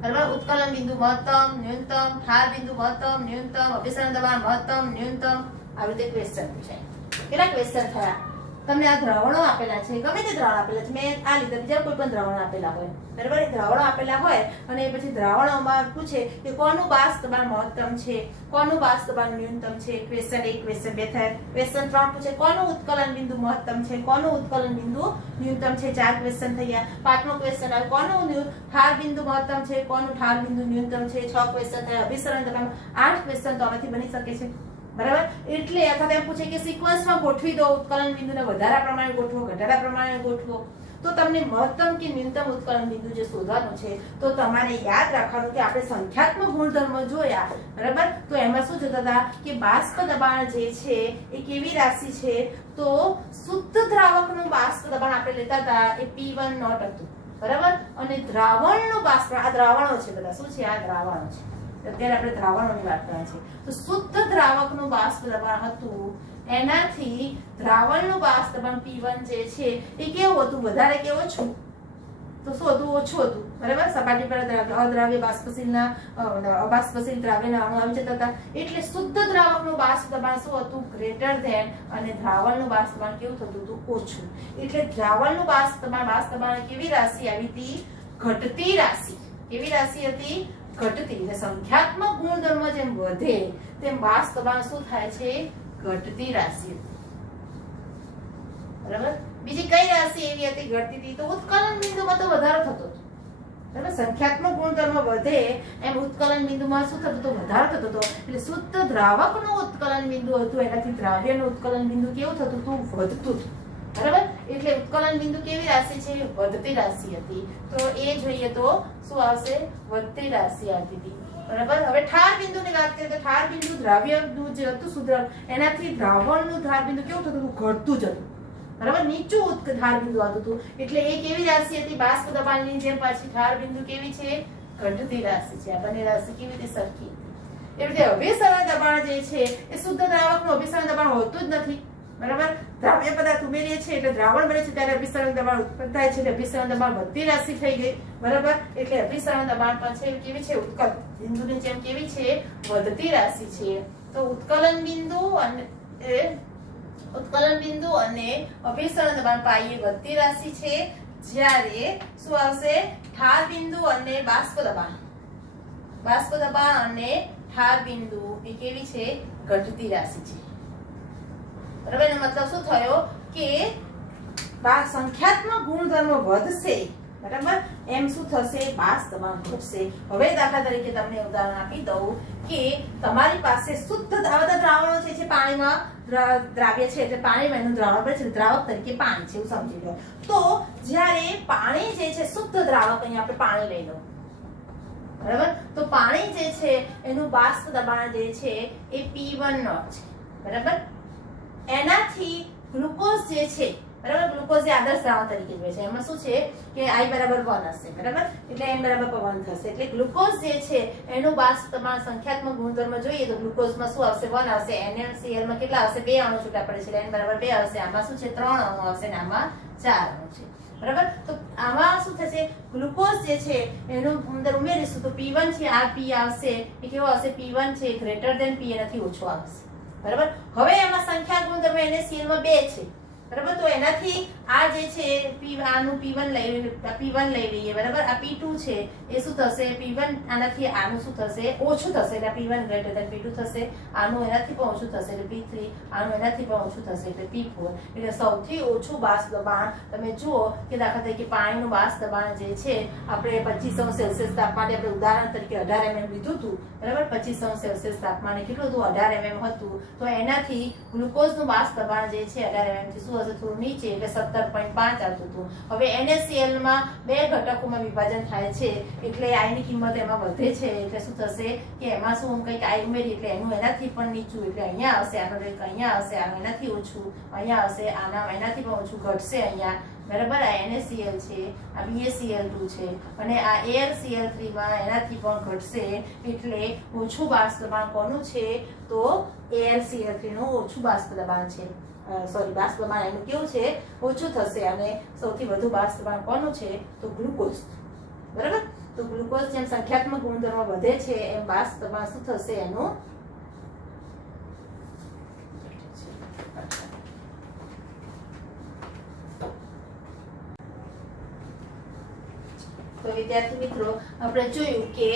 બરાબર, ઉત્કલન બિંદુ મહત્તમ, ન્યૂનતમ, ઠાર બિંદુ મહત્તમ, ન્યૂનતમ, અભિસરણ દબાણ મહત્તમ, ન્યૂનતમ. આવી રીતે ક્વેશ્ચન પૂછાય. કેટલા ક્વેશ્ચન થયા? તમને આ દ્રાવણો આપેલા છે, ગમે તે દ્રાવણ આપેલા છે, મેં આ લીધા, બીજા કોઈ પણ દ્રાવણ આપેલા હોય. બરાબર, દ્રાવણો આપેલા હોય અને પછી દ્રાવણોમાં પૂછે કે કોનું બાષ્પ દબાણ મહત્તમ છે, કોનું બાષ્પ દબાણ ન્યૂનતમ છે. ક્વેશ્ચન 1, ક્વેશ્ચન 2 થાય. ક્વેશ્ચન 3 પૂછે કોનું ઉત્કલન બિંદુ મહત્તમ છે, કોનું ઉત્કલન બિંદુ ન્યૂનતમ છે. 4 ક્વેશ્ચન થયા. 5મો ક્વેશ્ચન આવે કોનું ઠાર બિંદુ મહત્તમ છે, કોનું ઠાર બિંદુ ન્યૂનતમ છે. 6 ક્વેશ્ચન થયા. અભિસરણ દબાણ 8 ક્વેશ્ચન તો આમાંથી બની શકે છે. બરાબર, એટલે અથવા એમ પૂછે કે સિક્વન્સમાં ગોઠવી દો, ઉત્કલન બિંદુને વધારા પ્રમાણે ગોઠવો, ઘટાડા પ્રમાણે ગોઠવો. તો તમને મહત્તમ કે ન્યૂનતમ ઉત્કલન બિંદુ જે શોધવાનું છે તો તમારે યાદ રાખવાનું કે આપણે સંખ્યાત્મક ગુણધર્મ જોયા, બરાબર? તો એમાં શું જોતા હતા કે બાષ્પ દબાણ જે છે એ કેવી રાશિ છે, તો શુદ્ધ દ્રાવકનું બાષ્પ દબાણ આપણે લેતા હતા એ P1 નોટ હતું, બરાબર? અને દ્રાવણનું બાષ્પ, આ દ્રાવણો છે બધા, શું છે? આ દ્રાવણો છે. અત્યારે આપણે દ્રાવણોની વાત કરીએ છીએ. તો શુદ્ધ દ્રાવકનું બાષ્પ દબાણ હતું, એનાથી દ્રાવણનું બાષ્પ દબાણ P1 જે છે એ કેવું હતું? વધારે કે ઓછું? તો શું હતું? ઓછું હતું, બરાબર? સપાટી પર અદ્રાવ્ય બાષ્પશીલના અબાષ્પશીલ દ્રાવ્યના અણુ આવી જતા હતા. એટલે શુદ્ધ દ્રાવકનું બાષ્પ દબાણ શું હતું? Greater than. અને દ્રાવણનું બાષ્પ દબાણ કેવું થતું હતું? ઓછું. એટલે દ્રાવણનું બાષ્પ દબાણ કેવી રાશિ આવી હતી? ઘટતી રાશિ. કેવી રાશિ હતી? ઘટતી. એટલે સંખ્યાત્મક ગુણધર્મ જેમ વધે તેમ બાષ્પ દબાણ શું થાય છે? ઘટતી રાશિ હતી, બરાબર? બીજી કઈ રાશિ એવી હતી ઘટતી હતી? તો ઉત્કલન બિંદુમાં તો વધારો થતો હતો, બરાબર? સંખ્યાત્મક ગુણધર્મ વધે એમ ઉત્કલન બિંદુમાં શું થતું હતું? વધારો થતો હતો. એટલે શુદ્ધ દ્રાવકનું ઉત્કલન બિંદુ હતું, એનાથી દ્રાવ્યનું ઉત્કલન બિંદુ કેવું થતું હતું? વધતું હતું, બરાબર? એટલે ઉત્કલન બિંદુ કેવી રાશિ છે? વધતી રાશિ હતી. તો એ જોઈએ તો શું આવશે? વધતી રાશિ આવતી હતી, બરાબર? હવે ઠાર બિંદુની વાત કરીએ તો ઠાર બિંદુ દ્રાવ્યનું જે હતું શુદ્ધ, એનાથી દ્રાવણનું ઠાર બિંદુ કેવું થતું હતું? ઘટતું જ હતું, બરાબર? નીચું ઠાર બિંદુ આવતું હતું. એટલે એ કેવી રાશિ હતી? બાષ્પ દબાણની જેમ પાછી ઠાર બિંદુ કેવી છે? ઘટતી રાશિ છે. આ બંને રાશિ કેવી રીતે સરખી? એ રીતે અભિસરણ દબાણ જે છે એ શુદ્ધ દ્રાવકનું અભિસરણ દબાણ હોતું જ નથી, બરાબર? દ્રાવ્ય પદાર્થ ઉમેરીએ છીએ એટલે દ્રાવણ બને છે ત્યારે અભિસરણ દબાણ ઉત્પન્ન થાય છે. એટલે અભિસરણ દબાણ વધતી રાશિ થઈ ગઈ, બરાબર? એટલે અભિસરણ દબાણ પણ છે કેવી છે? ઉત્કલ બિંદુની જેમ કેવી છે? વધતી રાશિ છે. તો ઉત્કલન બિંદુ અને અભિસરણ દબાણ પાઈ એ વધતી રાશિ છે, જ્યારે શું આવશે? ઠાર બિંદુ અને બાષ્પ દબાણ અને ઠાર બિંદુ એ કેવી છે? ઘટતી રાશિ છે, બરાબર? એનો મતલબ શું થયો કે સંખ્યાત્મક ગુણધર્મ વધશે, બરાબર? એમ શું થશે? બાષ્પ દબાણ ઘટશે. હવે દાખલા તરીકે તમને ઉદાહરણ આપી દઉં કે તમારી પાસે શુદ્ધ બધા દ્રાવણો છે, પાણીમાં દ્રાવ્ય છે એટલે પાણીમાં એનું દ્રાવણ બને છે, દ્રાવક તરીકે પાણી છે એવું સમજી લો. તો જ્યારે પાણી જે છે શુદ્ધ દ્રાવક, અહીંયા આપણે પાણી લઈ લો, બરાબર? તો પાણી જે છે એનું બાષ્પ દબાણ જે છે એ P1 નોટ છે, બરાબર? એનાથી ગ્લુકોઝ જે છે, બરાબર? ગ્લુકોઝ એ આદર્શ દ્રાવણ તરીકે જોઈએ છે. એમાં શું છે કે I બરાબર 1 હશે, બરાબર? એટલે N બરાબર 1 થશે. એટલે ગ્લુકોઝ જે છે એનું બાષ્પ દબાણ સંખ્યાત્મક ગુણધર્મ જોઈએ તો ગ્લુકોઝમાં શું આવશે? 1 આવશે. NaCl માં કેટલા આવશે? 2 અણુ છૂટા પડે છે એટલે N બરાબર 2 આવશે. આમાં શું છે? 3 અણુ આવશે અને આમાં 4 અણુ છે, બરાબર? તો આમાં શું થશે? ગ્લુકોઝ જે છે એનું અંદર ઉમેરીશું તો P1 છે, આ P આવશે. એ કેવો આવશે? P1 છે ગ્રેટર ધેન P એનાથી ઓછો આવશે, બરાબર? હવે એમાં સંખ્યા ગુણધર્મ NaCl માં 2 છે, બરાબર? તો એનાથી આ જે છે આનું P1 લઈ લઈએ, બરાબર? આ P2 છે એ શું થશે? P1 આનાથી આનું શું થશે? ઓછું થશે એટલે P1 ગ્રેટર ધેન P2 થશે. આનું એનાથી પણ ઓછું થશે એટલે P3. આનું એનાથી પણ ઓછું થશે એટલે P4. એટલે સૌથી ઓછું બાષ્પ દબાણ તમે જુઓ કે દાખલા તરીકે પાણીનું બાષ્પ દબાણ જે છે આપણે 25°C તાપમાને આપણે ઉદાહરણ તરીકે 18 mm લીધું હતું, બરાબર? 25°C તાપમાને કેટલું હતું? 18 mm હતું. તો એનાથી ગ્લુકોઝનું બાષ્પ દબાણ જે છે 18 mm થી શું હશે? થોડું નીચે એટલે 17.5 આવતું હતું. હવે NaCl માં 2 ઘટકોમાં વિભાજન થાય છે એટલે I ની કિંમત એમાં વધે છે. એટલે શું થશે કે એમાં શું કંઈક I ઉમેરી એટલે એનું એનાથી પણ નીચું એટલે અહીંયા આવશે, આનો રેક અહીંયા આવશે, આનું એનાથી ઓછું અહીંયા આવશે, આના એનાથી પણ ઓછું ઘટશે અહીંયા, બરાબર? આ NaCl છે, આ BaCl2 છે અને આ AlCl3 માં એનાથી પણ ઘટશે. એટલે ઓછું બાષ્પ દબાણ કોનું છે? તો AlCl3 નું ઓછું બાષ્પ દબાણ છે. બાષ્પ દબાણ એનું કેવું છે? ઓછું થશે. અને સૌથી વધુ બાષ્પ દબાણ કોનું છે? તો ગ્લુકોઝ, બરાબર? તો ગ્લુકોઝ જેમ સંખ્યાત્મક ગુણધર્મ વધે છે એમ બાષ્પ દબાણ શું થશે? એનું તો વિદ્યાર્થી મિત્રો આપણે જોયું કે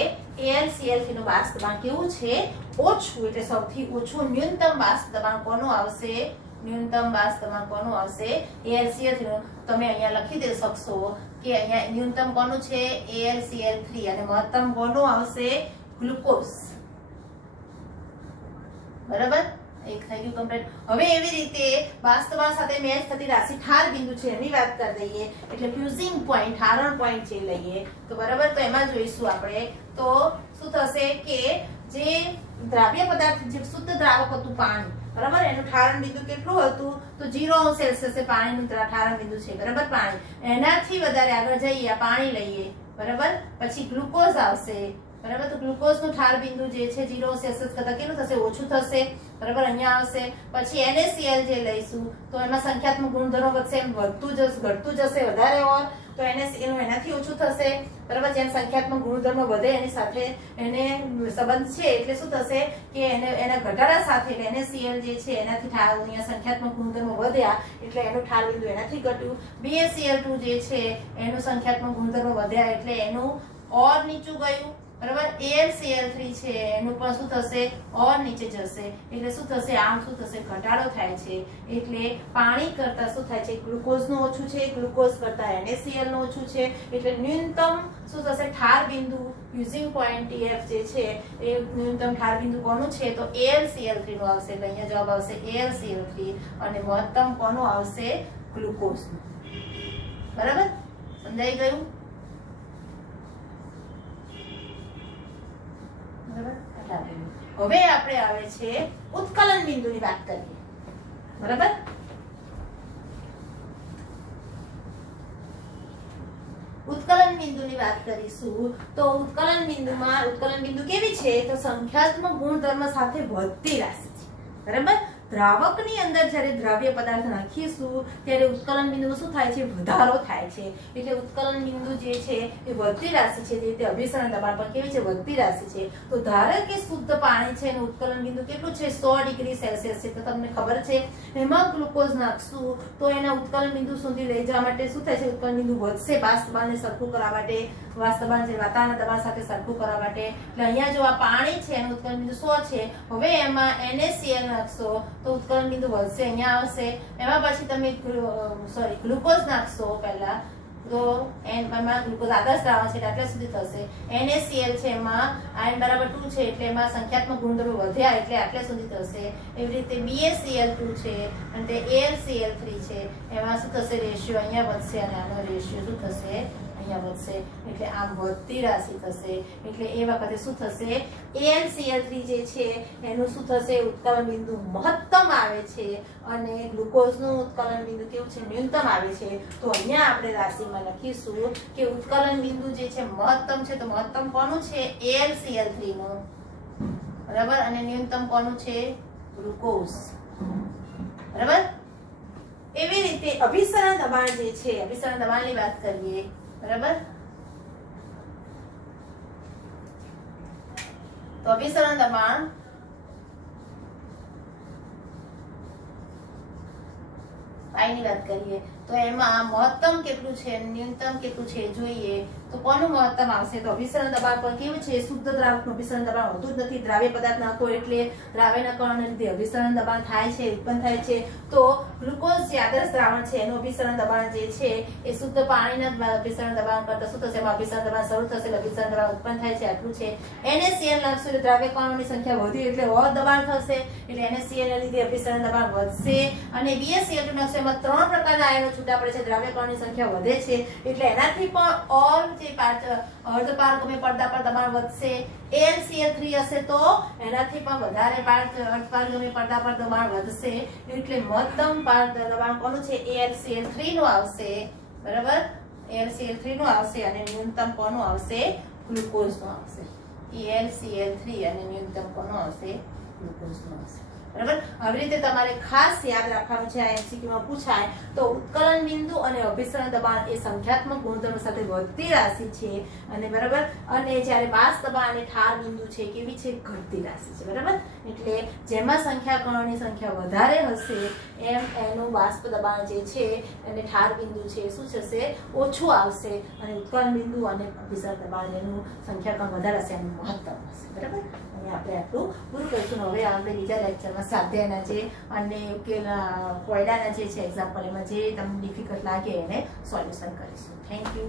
AlCl3 નું બાષ્પ દબાણ કેવું છે? ઓછું. એટલે સૌથી ઓછું ન્યૂનતમ બાષ્પ દબાણ કોનું આવશે? ન્યૂનતમ બાષ્પ દબાણ કોનું આવશે? AlCl3 નું. તમે અહીંયા લખી દે શકશો કે અહીંયા ન્યૂનતમ કોનું છે? AlCl3 અને મહત્તમ કોનું આવશે? ગ્લુકોઝ, બરાબર? એક થઈ ગયું કમ્પ્લીટ. હવે એવી રીતે બાષ્પ દબાણ સાથે મેચ થતી રાશિ ઠાર બિંદુ છે એની વાત કરી દઈએ. એટલે ફ્યુઝિંગ પોઈન્ટ, ઠારણ પોઈન્ટ જે લઈએ તો બરાબર, તો એમાં જોઈશું આપણે. તો શું થશે કે જે દ્રાવ્ય પદાર્થ, જે શુદ્ધ દ્રાવક હતું પાણી, બરાબર, એનું ઠારણ બિંદુ કેટલું હતું તો 0°C પાણીનું ઠારણ બિંદુ છે, બરાબર, પાણી. એનાથી વધારે આગળ જઈએ, આ પાણી લઈએ, બરાબર, પછી ગ્લુકોઝ આવશે, બરાબર. તો ગ્લુકોઝ નું ઠાર બિંદુ જે છે 0°C કરતા કેટલું થશે, ઓછું થશે, બરાબર, અહીંયા આવશે. પછી NaCl જે લઈશું તો એમાં સંખ્યાત્મક ગુણધર્મો વધશે, એમ વધતું જશે, ઘટતું જશે, વધારે હોય તો NaCl નું એનાથી ઓછું થશે, બરાબર. જેમ સંખ્યાત્મક ગુણધર્મ વધે એની સાથે એને સંબંધ છે, એટલે શું થશે કે એના ઘટાડા સાથે NaCl જે છે એનાથી ઠાર, અહીંયા સંખ્યાત્મક ગુણધર્મો વધ્યા એટલે એનું ઠાર બિંદુ એનાથી ઘટ્યું. BaCl2 જે છે એનું સંખ્યાત્મક ગુણધર્મો વધ્યા એટલે એનું ઓર નીચું ગયું, બરાબર. AlCl3 છે એનું પણ શું થશે, ઓર નીચે જશે, એટલે શું થશે, આમ શું થશે, ઘટાડો થાય છે. એટલે પાણી કરતા શું થાય છે, ગ્લુકોઝ નું ઓછું છે, ગ્લુકોઝ કરતા NaCl નું ઓછું છે, એટલે ન્યૂનતમ શું થશે, ઠાર બિંદુ, ફ્યુઝિંગ પોઈન્ટ TF જે છે એ ન્યૂનતમ ઠાર બિંદુ કોનું છે તો AlCl3 નું આવશે. એટલે અહીંયા જવાબ આવશે AlCl3 અને મહત્તમ કોનું આવશે, ગ્લુકોઝ નું. બરાબર, સમજાઈ ગયું? હવે આપણે આવે છે ઉત્કલન બિંદુની વાત કરીએ, બરાબર. ઉત્કલન બિંદુની વાત કરીશું તો ઉત્કલન બિંદુ કેવી છે તો સંખ્યાત્મક ગુણધર્મ સાથે વધતી રાશિ છે, બરાબર. દ્રાવકની અંદર જ્યારે દ્રાવ્ય પદાર્થ નાખીશું ત્યારે ઉત્કલન બિંદુમાં શું થાય છે, વધારો થાય છે. એટલે ઉત્કલન બિંદુ જે છે એ વધતી રાશિ છે, જે રીતે અભિસરણ દબાણ પણ કેવી છે, વધતી રાશિ છે. તો ધારો કે શુદ્ધ પાણી છે એનું ઉત્કલન બિંદુ કેટલું છે, 100°C છે, તો તમને ખબર છે એમાં ગ્લુકોઝ નાખશું તો એના ઉત્કલન બિંદુ સુધી લઈ જવા માટે શું થાય છે, ઉત્કલન બિંદુ વધશે, બાષ્પ દબાણને સરખું કરવા માટે, બાષ્પ દબાણ જે વાતાવરણના દબાણ સાથે સરખું કરવા માટે. એટલે અહીંયા જો આ પાણી છે એનું ઉત્કલન બિંદુ 100 છે, હવે એમાં NaCl નાખશો તો ઉત્કલન બિંદુ વધશે, અહીંયા આવશે. એમાં પછી તમે ગ્લુકોઝ નાખશો પહેલા તો એમાં ગ્લુકોઝ આદર્શ દ્રાવણ છે એટલે આટલા સુધી થશે. NaCl છે એમાં આયન બરાબર 2 છે એટલે એમાં સંખ્યાત્મક ગુણધર્મો વધ્યા એટલે આટલા સુધી થશે. એવી રીતે BaCl2 છે અને તે AlCl3 છે, એમાં શું થશે, રેશિયો અહીંયા વધશે અને આનો રેશિયો શું થશે, અહીંયા વધશે. એટલે આમ વધતી રાશિ થશે. એટલે એ વખતે શું થશે, AlCl3 જે છે એનું શું થશે, ઉત્કલન બિંદુ મહત્તમ આવે છે અને ગ્લુકોઝનું ઉત્કલન બિંદુ કેવું છે, ન્યૂનતમ આવે છે. તો અહીંયા આપણે રાશિમાં લખીશું કે ઉત્કલન બિંદુ જે છે મહત્તમ છે, તો મહત્તમ કોનું છે, AlCl3 નું, બરાબર, અને ન્યૂનતમ કોનું છે, ગ્લુકોઝ, બરાબર. એવી રીતે અભિસરણ દબાણ જે છે, અભિસરણ દબાણની વાત કરીએ, બરાબર. તો અભિસરણ દબાણ પાઈની વાત કરીએ તો એમાં મહત્તમ કેટલું છે, ન્યૂનતમ કેટલું છે જોઈએ. તો કોનું મહત્તમ આવશે તો અભિસરણ દબાણ પર કેવું છે, શુદ્ધ દ્રાવકનું અભિસરણ દબાણ હોતું જ નથી, દ્રાવ્ય પદાર્થ નાખો એટલે દ્રાવ્યના કારણે લીધે અભિસરણ દબાણ થાય છે, ઉત્પન્ન થાય છે. તો ગ્લુકોઝ જે આદર્શ દ્રાવણ છે એનું અભિસરણ દબાણ જે છે એ શુદ્ધ પાણીના અભિસરણ દબાણ કરતા શું થશે, એમાં અભિસરણ દબાણ શરૂ થશે એટલે અભિસરણ દબાણ ઉત્પન્ન થાય છે, આટલું છે. NaCl નાખશું એટલે દ્રાવ્ય કણોની સંખ્યા વધી એટલે ઓર દબાણ થશે એટલે NaCl ના લીધે અભિસરણ દબાણ વધશે. અને BaCl2 નાખશું એમાં 3 પ્રકારના આયનો છૂટા પડે છે, દ્રાવ્ય કણોની સંખ્યા વધે છે એટલે એનાથી પણ ઓર જે અર્ધપારગમ્ય પડદા પર દબાણ વધશે. AlCl3 હશે તો એનાથી પણ વધારે અર્ધપારગમ્ય પડદા પર દબાણ વધશે. એટલે મહત્તમ દબાણ કોનું છે, AlCl3 નું આવશે, બરાબર, AlCl3 નું આવશે અને ન્યૂનતમ કોનું આવશે, ગ્લુકોઝ નું આવશે. AlCl3 અને ન્યૂનતમ કોનું આવશે, ગ્લુકોઝ નું આવશે, બરાબર. આવી રીતે તમારે ખાસ યાદ રાખવાનું છે, આ MCQ માં પૂછાય તો ઉત્કલન બિંદુ અને અભિસરણ દબાણ એ સંખ્યાત્મક ગુણધર્મ સાથે વધતી રાશિ છે અને બરાબર, અને જ્યારે બાષ્પ દબાણ અને ઠાર બિંદુ છે કેવી છે, ઘટતી રાશિ છે, બરાબર. એટલે જેમાં સંખ્યા કણોની સંખ્યા વધારે હશે એમ એનું બાષ્પ દબાણ જે છે અને ઠાર બિંદુ છે શું થશે, ઓછું આવશે અને ઉત્કલન બિંદુ અને અભિસરણ દબાણ એનું સંખ્યા કણ વધારે હશે એનું મહત્તમ હશે, બરાબર. આપણે આટલું પૂરું કરીશું. હવે આપણે બીજા લેક્ચરમાં સ્વાધ્યાયના જે અને કોયડાના જે છે એક્ઝામ્પલ એમાં જે તમને ડિફિકલ્ટ લાગે એને સોલ્યુશન કરીશું. Thank you.